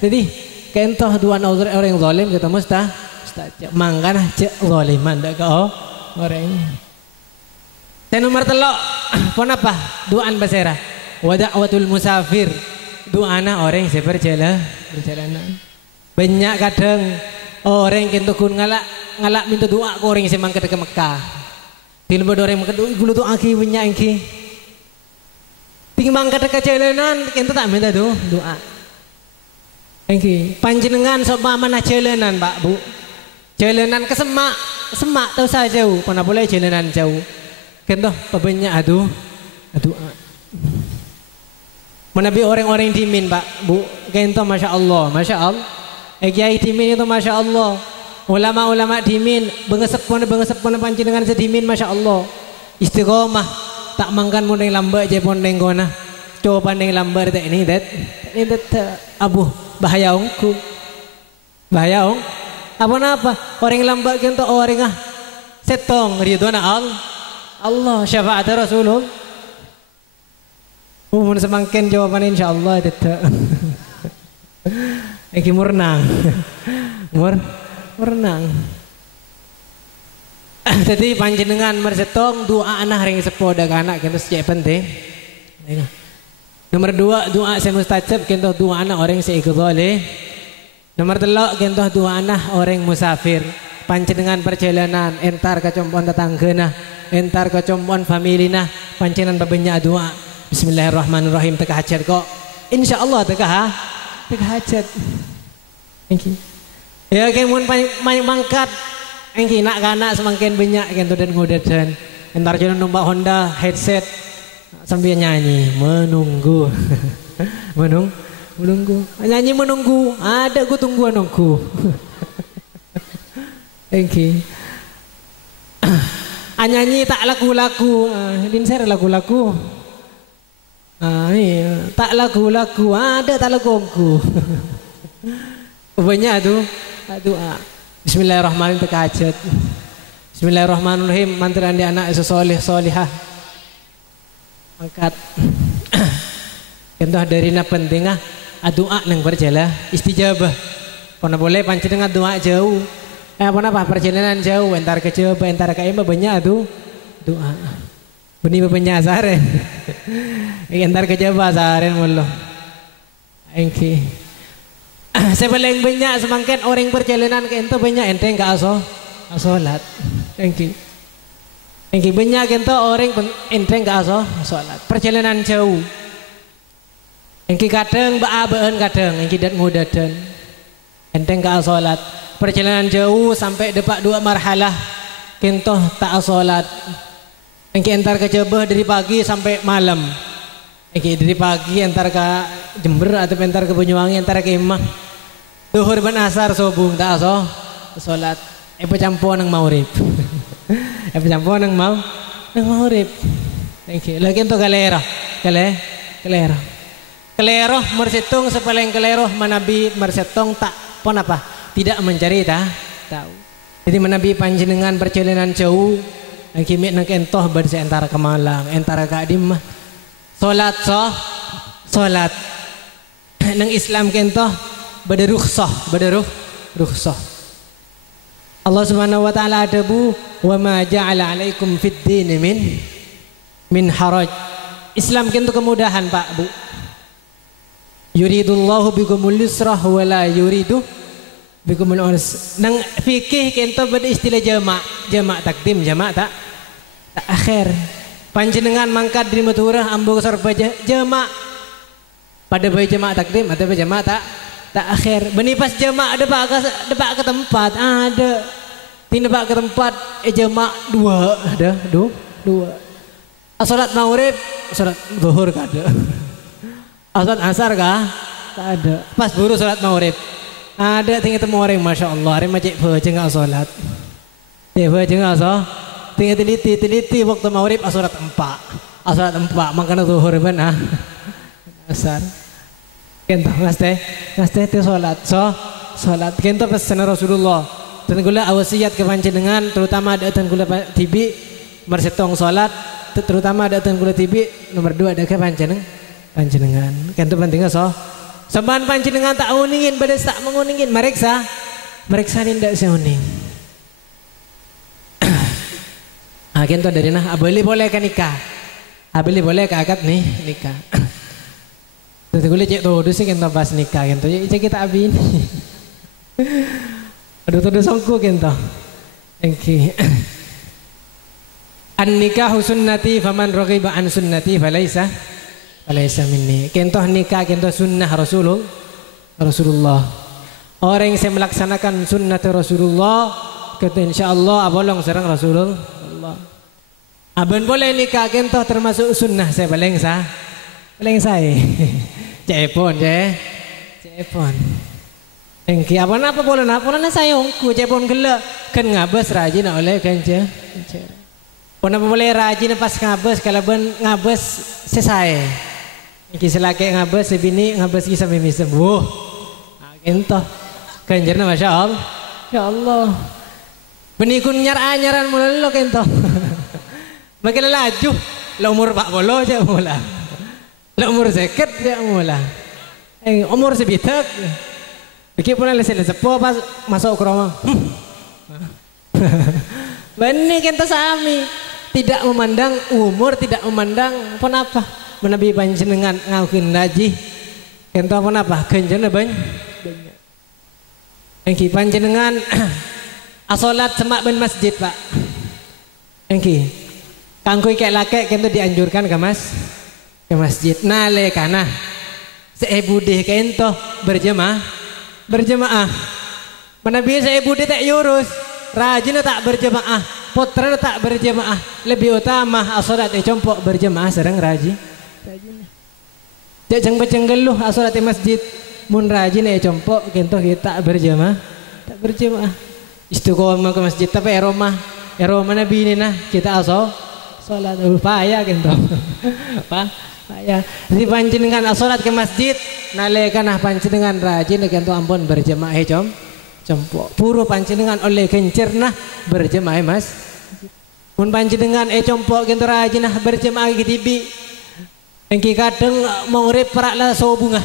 Jadi kento dua orang yang zalim kita mustajab. Mangkana cek zaliman dak ka orang. Dan nomor telok pon apa? Doaan basera. Wa da'watul musafir. Doana orang yang perjalanan. Banyak kadang orang kento kun ngalak minta doa ke orang yang mangkat ke Mekah. Tilba orang mangkat gulu doa ki banyak engki. Ting mangkat ke jalanan kento tak minta doa. Engki panjenengan sopa mana jalanan Pak Bu? Jalanan ke semak tahu saja jauh, pernah boleh jalanan jauh. Kentoh pebanyak doa. Menabi orang-orang dimin Pak Bu, kentoh masya Allah. Kiai dimin itu masya Allah. Ulama-ulama dimin bengesep pun panjenengan sedimin masya Allah. Istiqomah tak mangkan mundeng lambat je pondeng gona. Coba pandeng lambat tak ini abu bahaya ongku. Apa orang lambat kan tu orang setong ridwana Allah syafaat Rasulullah. Mun semangkin jawaban insyaallah tetap. Iki murnang. Jadi panjenengan mersetong doa anak ring sepo dak anak kita sejak penting. Nomor 2 doa saya mustajab kita doa anak orang saya boleh. Nomor 3 kita doa anak orang musafir. Panjenengan perjalanan entar ke compoan tetanggana, entar ke compoan familina, panjenengan bebanyak doa. Bismillahirrahmanirrahim teka hajat kok. Insyaallah teka hajat. Thank you. Ya kemun mangkat engki nak kana semakin banyak gitu dan ngodadan. Entar jalan numpak Honda headset sambil nyanyi menunggu. Nyanyi menunggu. Ada ku tunggu anakku. Engki. Nyanyi tak lagu-lagu. Dinser lagu-lagu. Tak lagu-lagu. Ada tak lagu-lagu. Banyak tu doa. Bismillahirrahmanirrahim tekajat. Bismillahirrahmanirrahim mantra di anak sesoleh solihah. Angkat. Contoh dari na penting doa nang berjalan istijabah. Pernah boleh panjenengan doa jauh. Apa perjalanan jauh entar ke Jawa entar ke Imah banyak tu doa. Beni banyak saren. Entar ke Jawa saren mullo. Engki. Sepaling banyak semangkin orang perjalanan ke ento banyak enteng ke asolat. Engki banyak ento orang enteng ke asolat. Perjalanan jauh. Engki kadang baabeun kadang engki dat ngudadan. Enteng ke asolat. Perjalanan jauh sampai depak 2 marhalah. Kento tak asolat. Engki entar ke Jebeh dari pagi sampai malam. Engki dari pagi entar ke Jember atau entar ke Banyuwangi entar ke Imah. Duhur ban asar sobung tak salat. Pecampuan nang maurib. Pecampuan nang maurib. Thank you. Lagi untuk kalero. Kalero mersetong sepaling kalero manabi mersetong tak pon apa? Tidak mencari tahu. Jadi manabi panjenengan perjalanan jauh. Kimi nang kentoh berse antara ke Malang, antara ke Dimah. Salat. Nang Islam kentoh bada rukhsah. Allah Subhanahu wa taala adabu wa ma ja'ala 'alaikum fid din min haraj. Islam kentu kemudahan Pak Bu. Yuridullahu bikumul yusra wa la yuridu bikumul usra. Nang fikih kento pada istilah jamak takdim, jamak tak akhir. Panjenengan mangkat di maturah ambo sorba jamak. Pada bayi jamak takdim atau jamak tak akhir. Beni pas jamak ada pak ke tempat ada. Tina pak ke tempat jamak dua ada dua. Salat maghrib, salat zuhur kada. Salat asar kah? Tak ada. Pas buru salat maghrib. Ada tinggal temu orang masya Allah. Hari macam baca nggak salat. Dia baca nggak so. Tinggal teliti waktu maghrib salat empat. Salat empat. Makanya zuhur benar. Asar. Kento ngaste te salat. Salat kento pesan Rasulullah. Dan gula awasiyat kepanjenengan terutama ada dan gula tibi mersetong salat terutama ada dan gula tibi nomor 2 ada panjenengan. Kento pentingnya Sampan panjenengan tak uningin pada tak menguningin meriksa nindak seuning. Kento dari nah abeli boleh kan nikah. Abeli boleh ke akad nih nikah. Tentu gue cek tuh sih kento pas nikah kento cek kita abin. Aduh tuh songku kento. Engki. An nikahu sunnati faman raghiba an sunnati falaisa minni. Kento nikah kento sunnah Rasulullah. Orang yang saya melaksanakan sunnah Rasulullah kata insyaallah abolong sareng Rasulullah. Aben boleh nikah kento termasuk sunnah saya paling saya. Cepon. Engki apa boleh sayongku cepon gela kan ngabes rajin oleh kanca. Pona boleh rajin pas ngabes kalau ben ngabes selesai. Engki selake ngabes sebini ngabes ki sampai misem. Wuh. Ento kanjerna masya Allah. Ya Allah. Benikun nyaran mula lo kento. Makin laju. La umur pak bolo aja mula. La umur seket aja mula. Umur sebitak. Bagi pun lesel sepo pas masuk ke rumah. Benih kento sami. Tidak memandang umur, tidak memandang apa. Menabi panjenengan ngaukin haji. Kento apa? Kenjana banyak. Engki panjenengan asolat semak ben masjid pak. Engki kangkui kayak laki kento dianjurkan ke masjid. Nale kana seebudih kento berjemaah. Mana biasa ebudih tak yurus. Rajin tak berjemaah. Putra tak berjemaah. Lebih utama asolat compok berjemaah serang rajin. Jangan bercenggeluh asolat masjid. Mun rajin compok kento kita berjemaah. Tak berjemaah. Istiqomah ke masjid tapi rumah Nabi ini nah kita salat payah kento. Payah. Jadi panjenengan salat ke masjid nalekan panjenengan rajin kento ampun berjemaah compok. Puru panjenengan oleh kencerna berjemaah mas. Mun panjenengan compok kento rajin berjemaah gitibi. Engki kadang maghrib para la sobunga.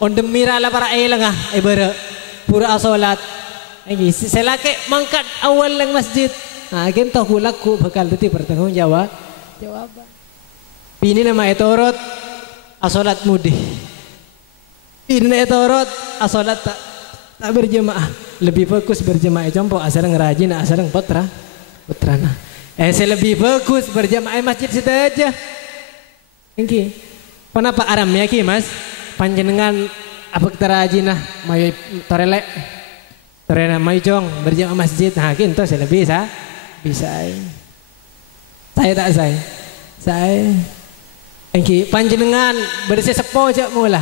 Ondemira la para elanga ibara pura salat. Engki selake mangkat awal lang masjid. Kento kulaku bakal titi bertanggung jawaban. Ini nama etorot asolat mudih. Ini etorot asolat tak berjemaah. Lebih fokus berjemaah compok asareng rajin asareng putrana. Saya lebih fokus berjemaah masjid situ aja. Engki. Kenapa aramnya ki mas? Panjenengan apa kita rajin mayu torelek. Torena mayu jong berjemaah masjid. Kinto saya lebih bisa. Saya tak saya. Engki panjenengan bersih sepo aja mula.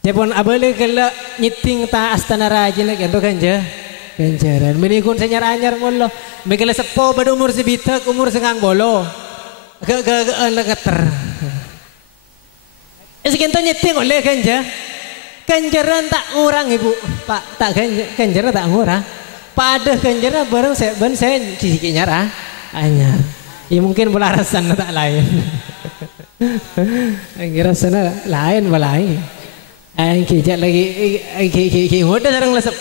Cepon abale kala nyiting ta astana rajin kento kanjaran. Menikun anyar mula. Bekala sepo pada umur sebitak umur sengang bolo. Keter. Kento nyiting oleh kanjaran tak ngurang ibu. Pak tak kanjaran tak ngurang. Pada kanjaran bareng saya cici nyara anyar. Ya mungkin bola rasan tak lain. Kira sana lain balai. Kijak lagi ngoda sarang lesep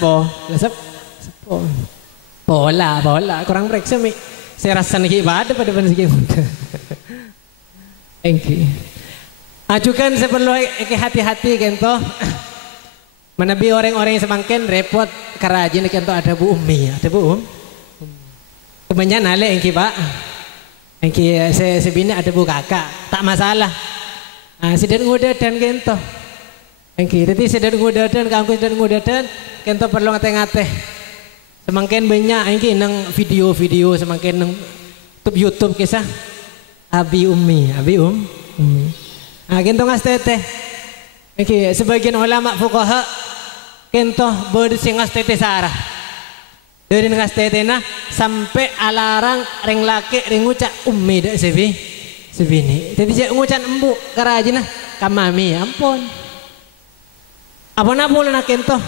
bola kurang periksa mi. Saya rasa nak ibadah pada benda sikit. Ajukan seperlu hati-hati kento. Menabi orang-orang yang semangkin repot kerajin kento ada Bu Umi, ada Bu kebanyakan ale engki Pak. Engki sebini ada Bu Kakak, tak masalah. Sidan nguda dan kento. Engki tadi sidan nguda dan kangku sidan nguda dan kento perlu ngate-ngate. Semangkin banyak engki nang video-video semangkin nang YouTube kisah Abi Umi. Kento ngas teteh. Engki sebagian ulama fuqaha kento berdisi ngas teteh sarah. Dari ngas teteh nah sampai alarang ring laki ring ngucak Umi dak sebini. Jadi saya ngucan embu kerajin nah kamami ampun. Apa boleh nak kento?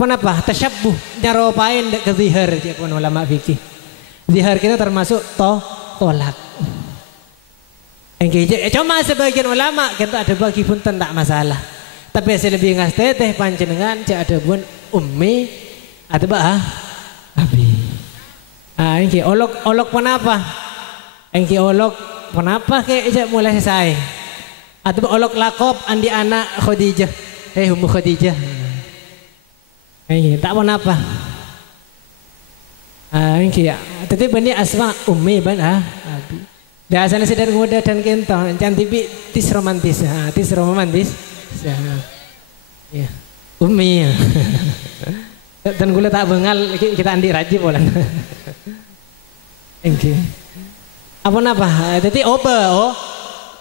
Kenapa? Tasyabbuh nyaropain dak ke zihar dia pun ulama fikih. Zihar kita termasuk tolak. Cuma sebagian ulama kita ada bagi pun tak masalah. Tapi saya lebih ngas teteh panjenengan cak ada pun Umi ada Abi. Engki olok kenapa? Engki olok kenapa kayak mulai selesai. Atau olok lakop andi anak Khadijah. Ummu Khadijah. Engki tak kenapa. Engki ya. Tapi benih asma Umi Abi. Biasanya sedar muda dan kentong cantik tis romantis. Tis romantis. Ya. Umi. Dan gula tak bengal kita andi raji polan. Engki. Apa? Jadi oba.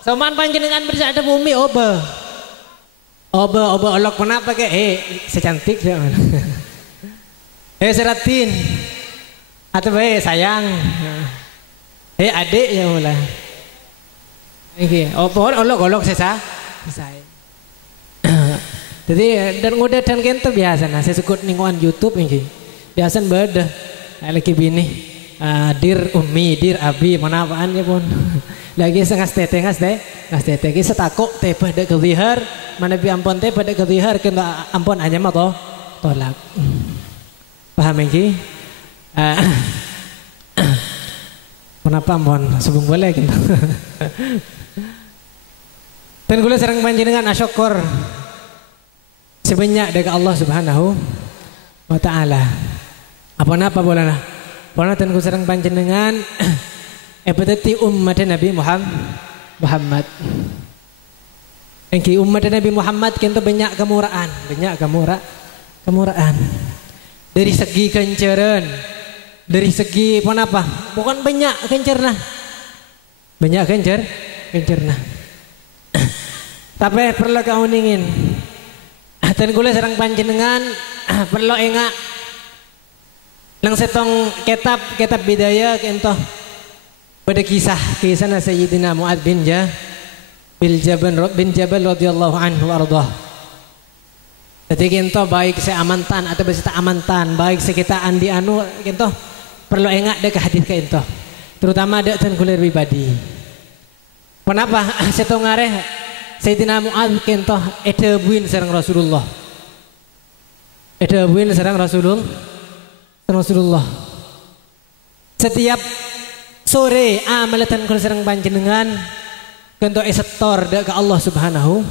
Soman panjenengan bersada Umi oba. Oba olok kenapa ke? Secantik jangan. Seratin. Atau sayang. Adik ya mula. Engki. Olok saya. Jadi dan nguda dan kento biasa nah saya sekut ninguan YouTube engki. Biasa beda. Lagi bini dir Umi, dir Abi, mana apaan ya pun. Lagi ngas teteh kita takut teh pada kelihar, mana bi ampun teh pada kelihar kena ampun hanya mah tolak. Paham engki? Kenapa ampun sebung boleh gitu. Dan gula serang panjenengan asyukur sebanyak dari Allah Subhanahu wa taala. Apa boleh lah. Pernah dan gula serang panjenengan epateti umat Nabi Muhammad. Engki umat Nabi Muhammad kento banyak kemurahan. Dari segi kenceran, dari segi apa? Bukan banyak kencerna. Banyak kencerna. Tapi perlu kau ningin. Dan gula serang panjenengan perlu enggak lang setong kitab bidaya kento pada kisah na Sayyidina Mu'ad bin Jabal radhiyallahu anhu ardah. Jadi kento baik seamantan atau beserta amantan baik sekitar andi anu kento perlu enggak dek hadis kento terutama dek dan kuliah pribadi. Kenapa setong ngareh Sayyidina Mu'ad kento edebuin sareng Rasulullah. Setiap sore amalatan kula sareng panjenengan kento setor ke Allah Subhanahu.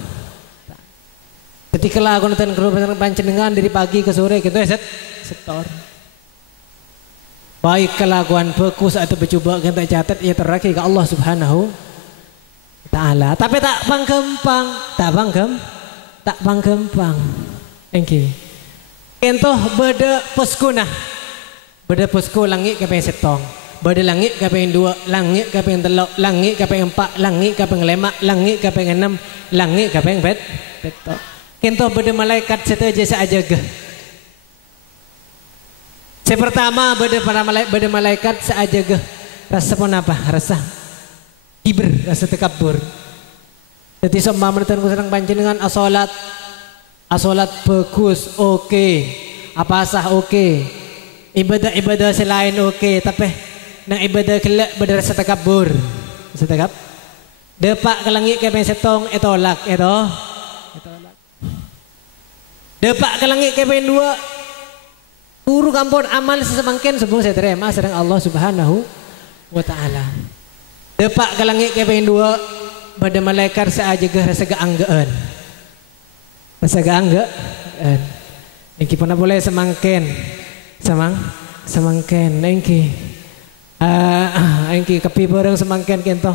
Ketika lakukan kula sareng panjenengan dari pagi ke sore kento setor. Baik kelakuan bagus atau bercoba kento catat ya teraki ke Allah Subhanahu taala. Tapi tak pangkempang. Thank you. Kento beda posko langit kapeng setong. Beda langit kapeng 2, langit kapeng 3, langit kapeng 4, langit kapeng 5, langit kapeng 6, langit kapeng beto. Kento beda malaikat seteja saajaga. Pertama beda malaikat saajaga. Rasa pun apa? Rasa kibir, rasa takabur. Jadi semua menentukan kusang panjenengan asolat bagus, oke. Apa sah oke. Ibadah selain oke, tapi nang ibadah kelak berasa takabur. Setakab. Depak ke langit kapeng setong etolak. Depak ke langit kapeng 2. Guru kampung amal sesemangkin sebelum saya terima sedang Allah Subhanahu wa taala. Depak ke langit kapeng 2 pada malaikat saja rasa gaanggaan. Rasa gaanggaan. Engki pernah boleh semangken. Semangken engki. Engki kepi bareng semangken kento.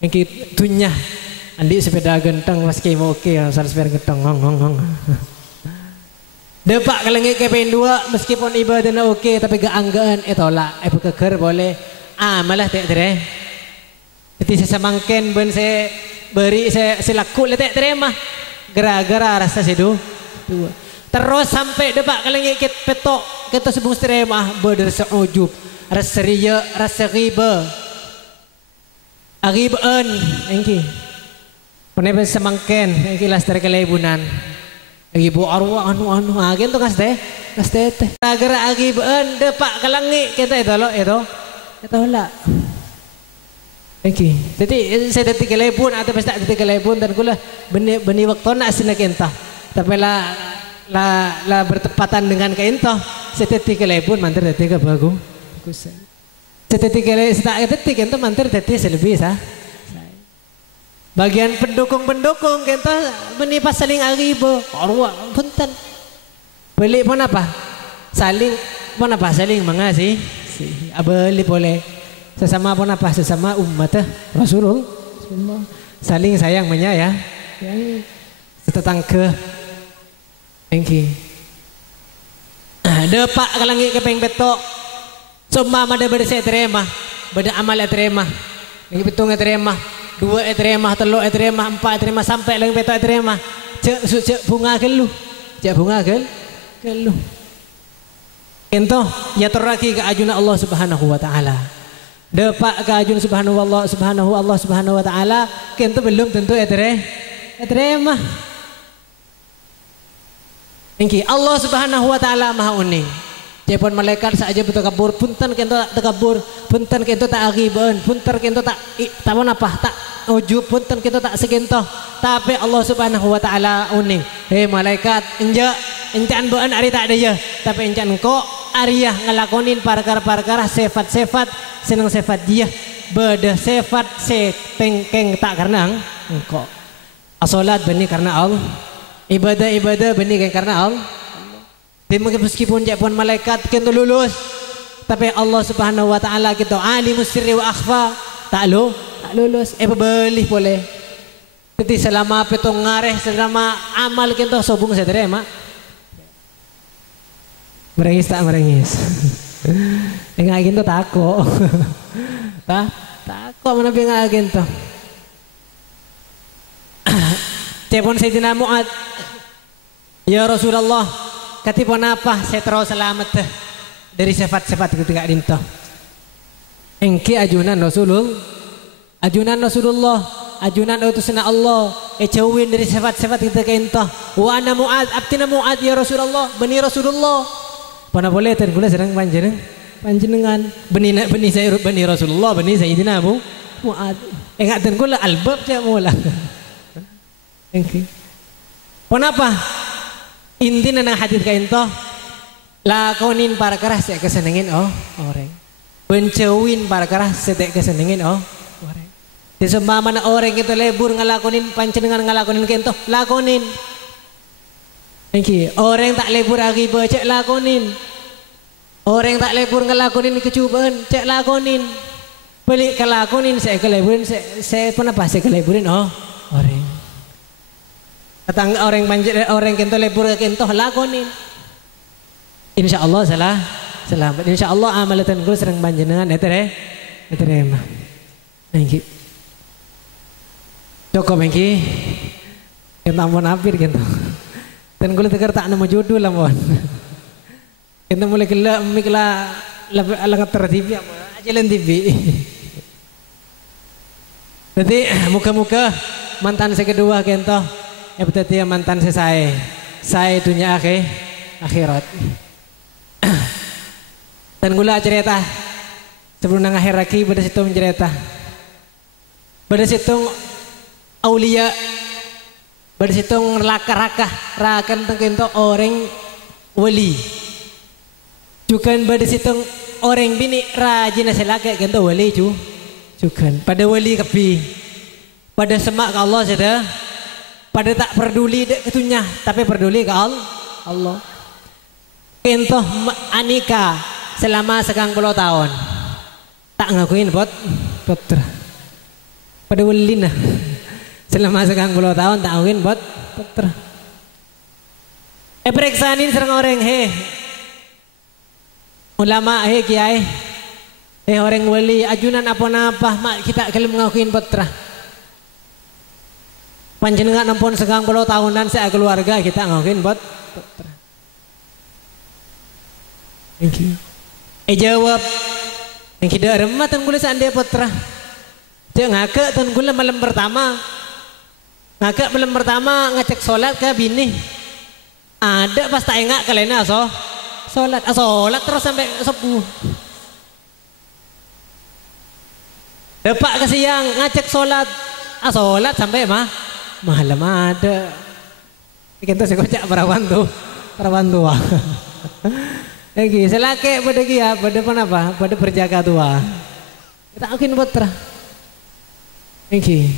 Engki tunyah. Andi sepeda genteng meski mau oke asal sepeda genteng ngong. Depak kelengit ke pendua meskipun ibadahnya oke tapi gaanggaan tolak keker boleh malah tak tere. Jadi saya semangken ben saya beri saya laku le tak terima gara-gara rasa sedu. Terus sampai depak kelengit ke petok kita sebung terima berdersa ujub rasa riya rasa riba agibaan engki. Penebas semangken engki las terkelebunan. Ibu arwah anu agen tu kas teh gara agibaan depak kelangi kita itu lah okay. Jadi saya detik kelebun atau pesta detik kelebun dan kula beni waktu nak sini kenta tapi la bertepatan dengan kenta saya detik kelebun mantir detik bagus saya detik kenta mantir detik selebih sah. Bagian pendukung kita menipas saling aribo arwah punten beli pun apa saling mengasihi abeli boleh sesama pun apa sesama umat Rasulullah saling sayang menyayang tetangga engki depak kalangi kepeng betok semua ada berse terima beda amal terima engki betung terima 2 terima 3 terima 4 terima sampai lagi betok terima cek bunga geluh ento ya teraki ke ajuna Allah Subhanahu wa taala depak ke ajun Allah Subhanahu wa taala kento belum tentu terima engki Allah Subhanahu wa taala maha uning cepon malaikat saja betul kabur punten kento tak kabur punten kento tak agiban punten kento tak apa tak ujub punten kento tak segento tapi Allah Subhanahu wa taala uning malaikat encan beun ari tak ada tapi encan engko ariyah ngelakonin perkara-perkara sifat-sifat seneng sifat dia beda sifat tengkeng tak karena engko salat benih karena Allah ibadah benih karena Allah. Meskipun japon malaikat kita lulus tapi Allah Subhanahu wa taala kita alimus sirri wa akhfa tak lulus beli boleh jadi selama petong ngareh selama amal kita sobung saya terima merengis enggak gitu tako mana enggak gitu japon Sayyidina Mu'ad ya Rasulullah katipun apa saya terus selamat dari sifat-sifat ketika dinto engki ajunan Rasulullah ajunan utusan Allah jauhin dari sifat-sifat ketika dinto wa ana Mu'ad abtina Mu'ad ya Rasulullah bani Rasulullah pana boleh tan kula sedang panjenengan bani saya bani Rasulullah bani Sayyidina Mu'ad enggak tan kula albab saya mula engki kenapa intinya nang hadis kain toh lakonin perkara saya kesenengin orang bencewin perkara saya kesenengin orang di semua mana orang kita lebur ngalakonin pancenengan ngalakonin kain toh lakonin orang tak lebur lagi baca lakonin orang tak lebur ngalakonin kecubaan cek lakonin balik kelakonin saya keleburin saya pernah pasti keleburin orang datang orang kento lebur kento lakonin insyaallah selamat insyaallah amalatan gue sering panjenengan terima thank you cukup engki kita ampun apir kento dan gue tegar tak nemu judul lah mohon kento mulai kela mikla langat TV aja len TV jadi muka-muka mantan saya kedua kento berarti mantan saya dunia akhirat dan gula cerita sebelum nang akhir lagi pada situ mencerita pada situ aulia pada situ rakan tengkento orang wali juga pada situ orang bini rajin selaka kento wali juga pada wali kepi pada semak ke Allah saja, pada tak peduli dek ketunya, tapi peduli ke Allah. Kentoh anika selama 90 tahun, tak ngakuin putra. Pada welina selama 90 tahun tak ngakuin putra. Periksanin serang orang ulama kiai orang wali ajunan apa-apa mak kita kalau ngakuin putra. Panjenengan ampun 90 tahunan saya keluarga kita ngakuin putra. Thank you. Jawab yang kita remah tan gula seandainya putra. Dia ngake tan gula malam pertama. Ngake malam pertama ngecek sholat ke bini. Ada pas tak engak kalian sholat terus sampai subuh. Depak ke siang ngecek sholat sampai malam ada. Kita sekocak perawan tua. Lagi selake pada kia pada apa? Pada berjaga tua. Kita akin putra. Lagi.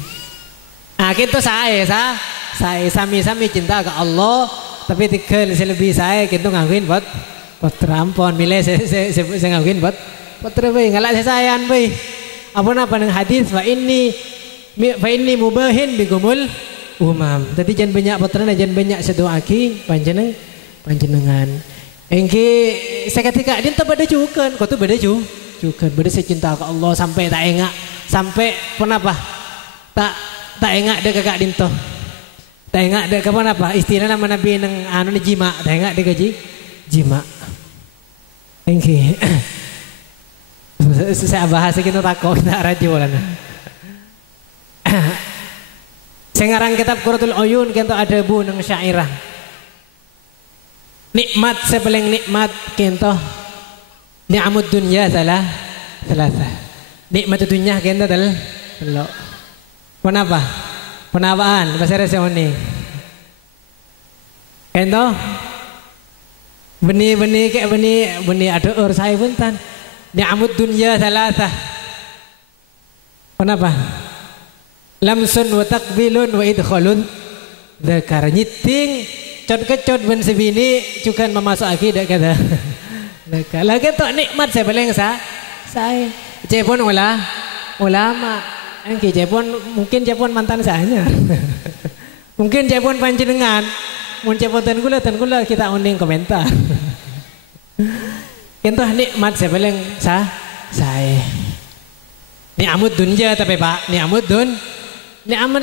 Kita saya sami-sami cinta ke Allah, tapi tiga lebih saya kita ngakuin putra ampun milih saya ngakuin putra bayi ngalak saya sayang bayi. Apa nang hadis fa ini mubahin bigumul umam. Tadi jangan banyak putra jangan banyak sedoaki panjenengan. Engki saya ketika dia tak pada cukan, kau tu pada cukan, pada saya cinta ke Allah sampai tak engak, sampai kenapa? Tak engak dek kakak dinto, tak engak dek kapan apa? Istilah nama Nabi nang anu ni jima, tak engak dek jima. Engki saya bahas kita takut kita rajulan. Saya ngarang kitab Qurratul Uyun kita ada bu nang syairah. Nikmat sebeling nikmat kento ni'amud dunya salasa. Nikmat dunya kento telo. Kenapa? Penawaan bahasa resoni. Kento benih kayak benih ada saya puntan. Ni'amud dunya salasa. Kenapa? Lamsun wa takbilun wa idkhalun dzakar nyiting cot ben sebini cukan memasuk akidah kata. Lagi tu nikmat saya paling saya cepon ulama. Engki cepon mungkin cepon mantan saya. Mungkin cepon panjenengan. Mun cepon tan gula kita unding komentar. Kentu nikmat saya paling saya. Ni'amud dunya tapi Pak, ni'amud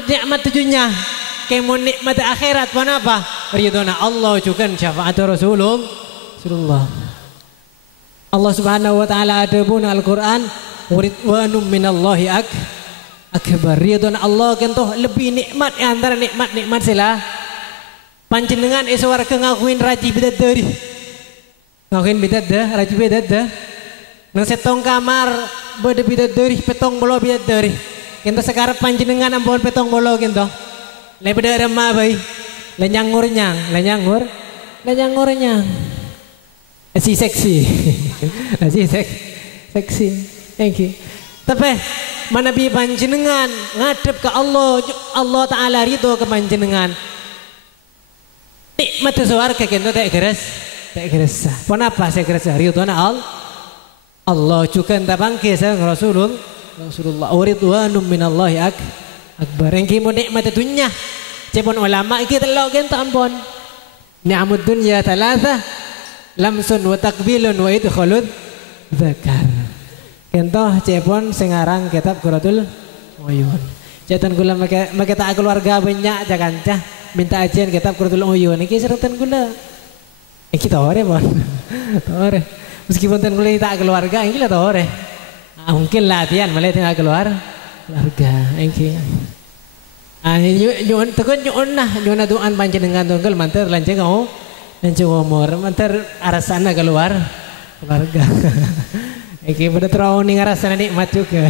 nikmat tujuannya. Kemo nikmat akhirat apa? Ridhona Allah juga syafaat Rasulullah. Allah Subhanahu wa taala ada pun Al-Qur'an ridwanum minallahi akbar. Ridhona Allah kentoh lebih nikmat antara nikmat sila. Panjenengan warga ngakuin raji bidadari. Ngakuin raji bidadari. Nang setong kamar beda bidadari petong bolo bidadari. Kento sekarang panjenengan ampun petong bolo kento. Lebeda remah bay, lenyang. Si seksi, seksi. Thank you. Tapi mana bi panjenengan ngadep ke Allah Taala ridho ke panjenengan. Nikmat suarga kento tak geres. Kenapa saya geres? Ridhona Allah juga tabangke saya Rasulullah. Ridwanum minallahi akbar. Engki mo nikmat dunya. Cepon ulama iki telo gen ta ampun. Ni'amud dunya thalatha lamsun wa takbilun wa idkhalud dzakar. Kentoh cepon sing aran kitab Qurratul Uyun. Cetan gula make tak keluarga banyak jakanca minta ajian kitab Qurratul Uyun iki seretan gula. Iki tore bon. Tore. Meskipun ten gula tak keluarga iki lah tore. Mungkin latihan malah tinggal keluarga engki. Nyuun tekun nyuun doan panjenengan tunggal manter lanceng umur manter arasana keluarga. Engki pada trauning arasana nikmat juga.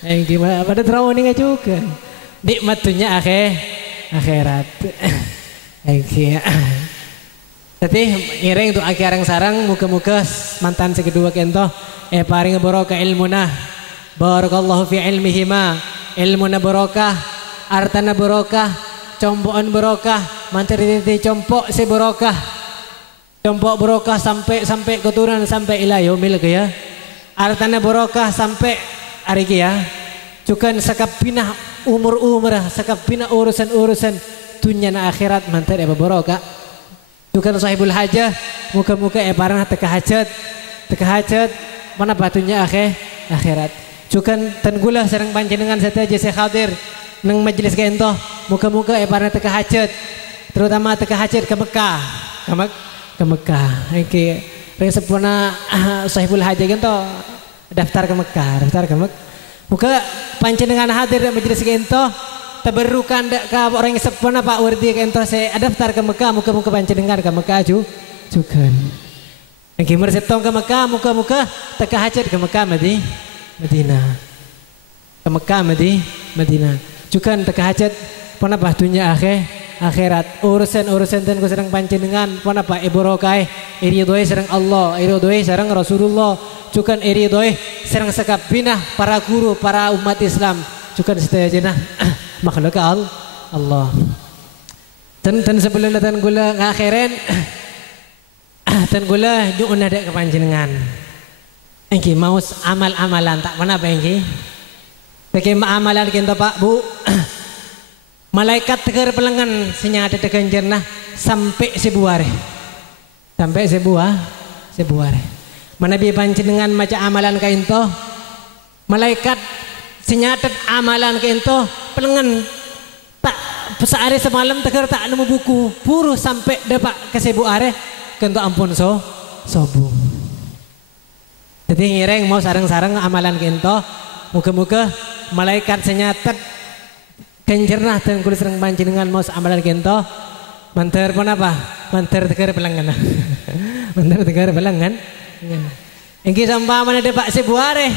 Engki pada trauning juga. Nikmat dunia akhirat. Engki. Tapi ngiring untuk akhirang sarang muka-muka mantan sekedua kento paring barokah ilmunah barakallahu fi ilmihima, ilmuna barokah, artana barokah, compokan barokah, manteri compok si barokah, compok barokah sampai keturunan sampai ila yaumil qiyamah, artana barokah sampai hari ya, cukan sakapinah umur sakapinah urusan dunia na akhirat manteri barokah, cukan sahibul hajah muka-muka parang teka hajat mana batunya akhirat, cukan tenggula sareng panjenengan saja saya hadir nang majelis kento muka-muka parang teka hajat, terutama teka hajat ke Mekah, ke Mekah. Iki resepna sahibul hajah kento daftar ke Mekah. Muka panjenengan hadir di majelis kento tabarukan ka orang sepona Pak Wardi kento saya daftar ke Mekah, muka-muka panjenengan ke Mekah jukan. Iki mersetong ke Mekah, muka-muka teka hajat ke Mekah Madinah. Ke Mekah Madinah. Jukan teka hajat pona bahtunya akhirat. Urusan dan kuserang panjenengan pona Pak iburokai iridoy serang Allah, iridoy serang Rasulullah. Jukan iridoy serang sakabinah para guru, para umat Islam. Jukan setajana makhluk Allah. Dan sebelum datang gula ngakhirin dan gula nyuun ada ke panjenengan. Engki mau amal-amalan tak mana apa engki? Bagi amalan kita Pak Bu. Malaikat tegar pelengan senyata tegan jernah sampai sebuare. Sampai sebuare. Mana bi panjenengan maca amalan kainto? Malaikat senyata amalan kainto pelengan tak sehari semalam tegar tak nemu buku puru sampai dapat ke sebuare. Kento ampun sobung. Jadi ngireng mau sarang-sarang amalan kento, muka-muka malaikat senyatet kenjernah dan kulis serang panjenengan mau amalan kento, manter pun apa? Manter tegar pelangan. Manter tegar pelangan. Engki sampah mana ada Pak Sebuare.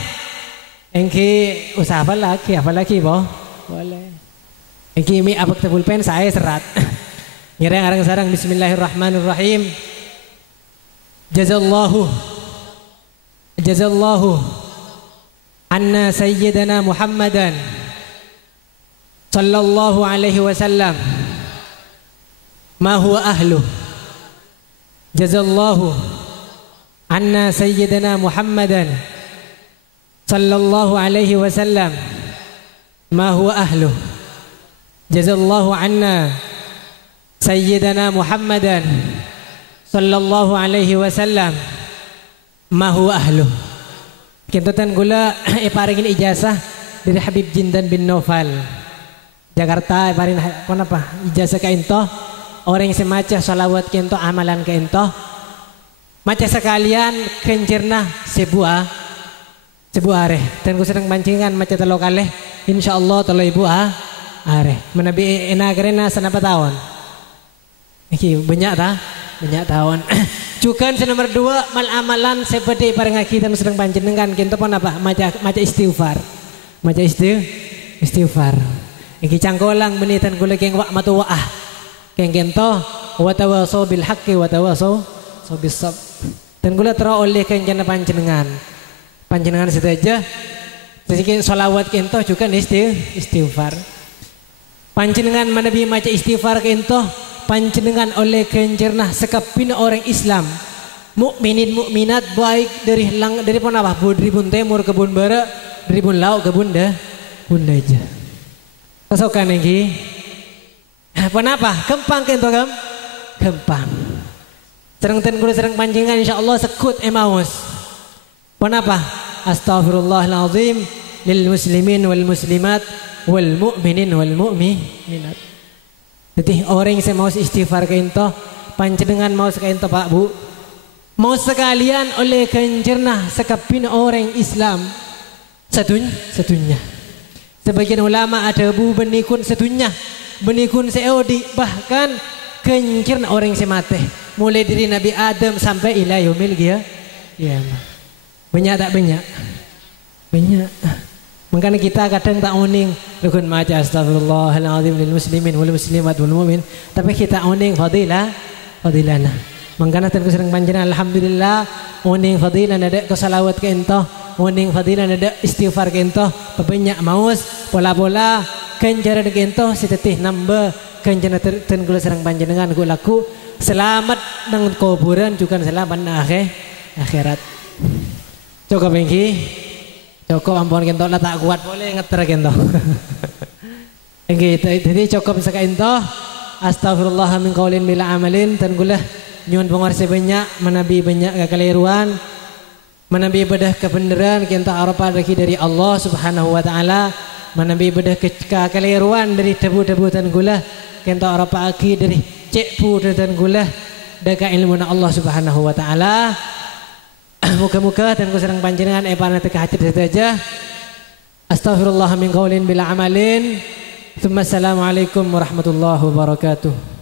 Engki usaha apa lagi boh? Boleh. Engki mi abak pulpen saya serat. Ngireng arang sarang bismillahirrahmanirrahim. Jazallahu anna sayyidana Muhammadan sallallahu alaihi wasallam ma huwa ahlu. Jazallahu anna sayyidana Muhammadan sallallahu alaihi wasallam ma huwa ahlu. Jazallahu anna sayyidana Muhammadan sallallahu alaihi wasallam ma huwa ahlu. Kintutan gula iparingin ijazah dari Habib Jindan bin Naufal Jakarta, iparin apa ijazah ka ento orang yang semaca salawat kento amalan ka ento maca sekalian kencerna sebuah are dan ku sedang mancingan maca telo kaleh insyaallah telo ibu are menabi enagrena sanapa tahun iki banyak tahun. Cukan nomor 2 mal amalan seperti parang kita sedang panjenengan kita pun apa maca istighfar. Maca istighfar. Iki cangkolang menitan kula keng wa matuwaah. Keng kento wa tawasau bil haqqi wa tawasau bis sabr. Dan kula tera oleh keng jana panjenengan. Panjenengan saja sedikit selawat kento juga istighfar. Panjenengan manabi maca istighfar kento panjenengan oleh kenjernah sekapina orang Islam mukminin mukminat baik dari pun apa Budribun Timur kebun barat Budribun Laut kebun aja pasokan lagi apa kempang kento kempang serang kulo serang panjenengan insyaallah sekut emaus apa astaghfirullahalazim lil muslimin wal muslimat wal mu'minin wal mu'minat. Jadi orang yang mau istighfar ke ento, panjenengan mau ke ento Pak Bu, mau sekalian oleh kenjernah sekapin orang Islam sedunya. Sebagian ulama ada bu benikun sedunya, benikun seodi bahkan kenjernah orang semate, mulai dari Nabi Adam sampai ila yaumil qiyamah. Banyak tak banyak. Makanya kita kadang tak uning rukun maca astagfirullahaladzim lil muslimin wal muslimat wal mu'min tapi kita uning fadilana. Makanya tan kusreng panjenengan alhamdulillah uning fadilan ada kesalawat ke ento Muning fadilan ada istighfar kento pebanyak maus pola-pola kencara de kento sitetih nambah kenjana ten kula sareng panjenengan ku laku selamat nang kuburan juga selamat nang akhirat. Cukup bengki. Cukup ampun kento lah tak kuat boleh ngeter kento. Jadi cukup sakainto. Astagfirullah min qaulin bila amalin dan kula nyuwun pangorse banyak menabi banyak kekeliruan menabi ibadah kebenaran kita arapa dari Allah Subhanahu wa taala menabi ibadah kekeliruan dari debu-debu dan kula kita arapa aki dari cekpu dan kula daga ilmu Allah Subhanahu wa taala. Muka-muka dan kusarang panjenengan epana teka hati saja. Astaghfirullah min qaulin bila amalin. Assalamualaikum warahmatullahi wabarakatuh.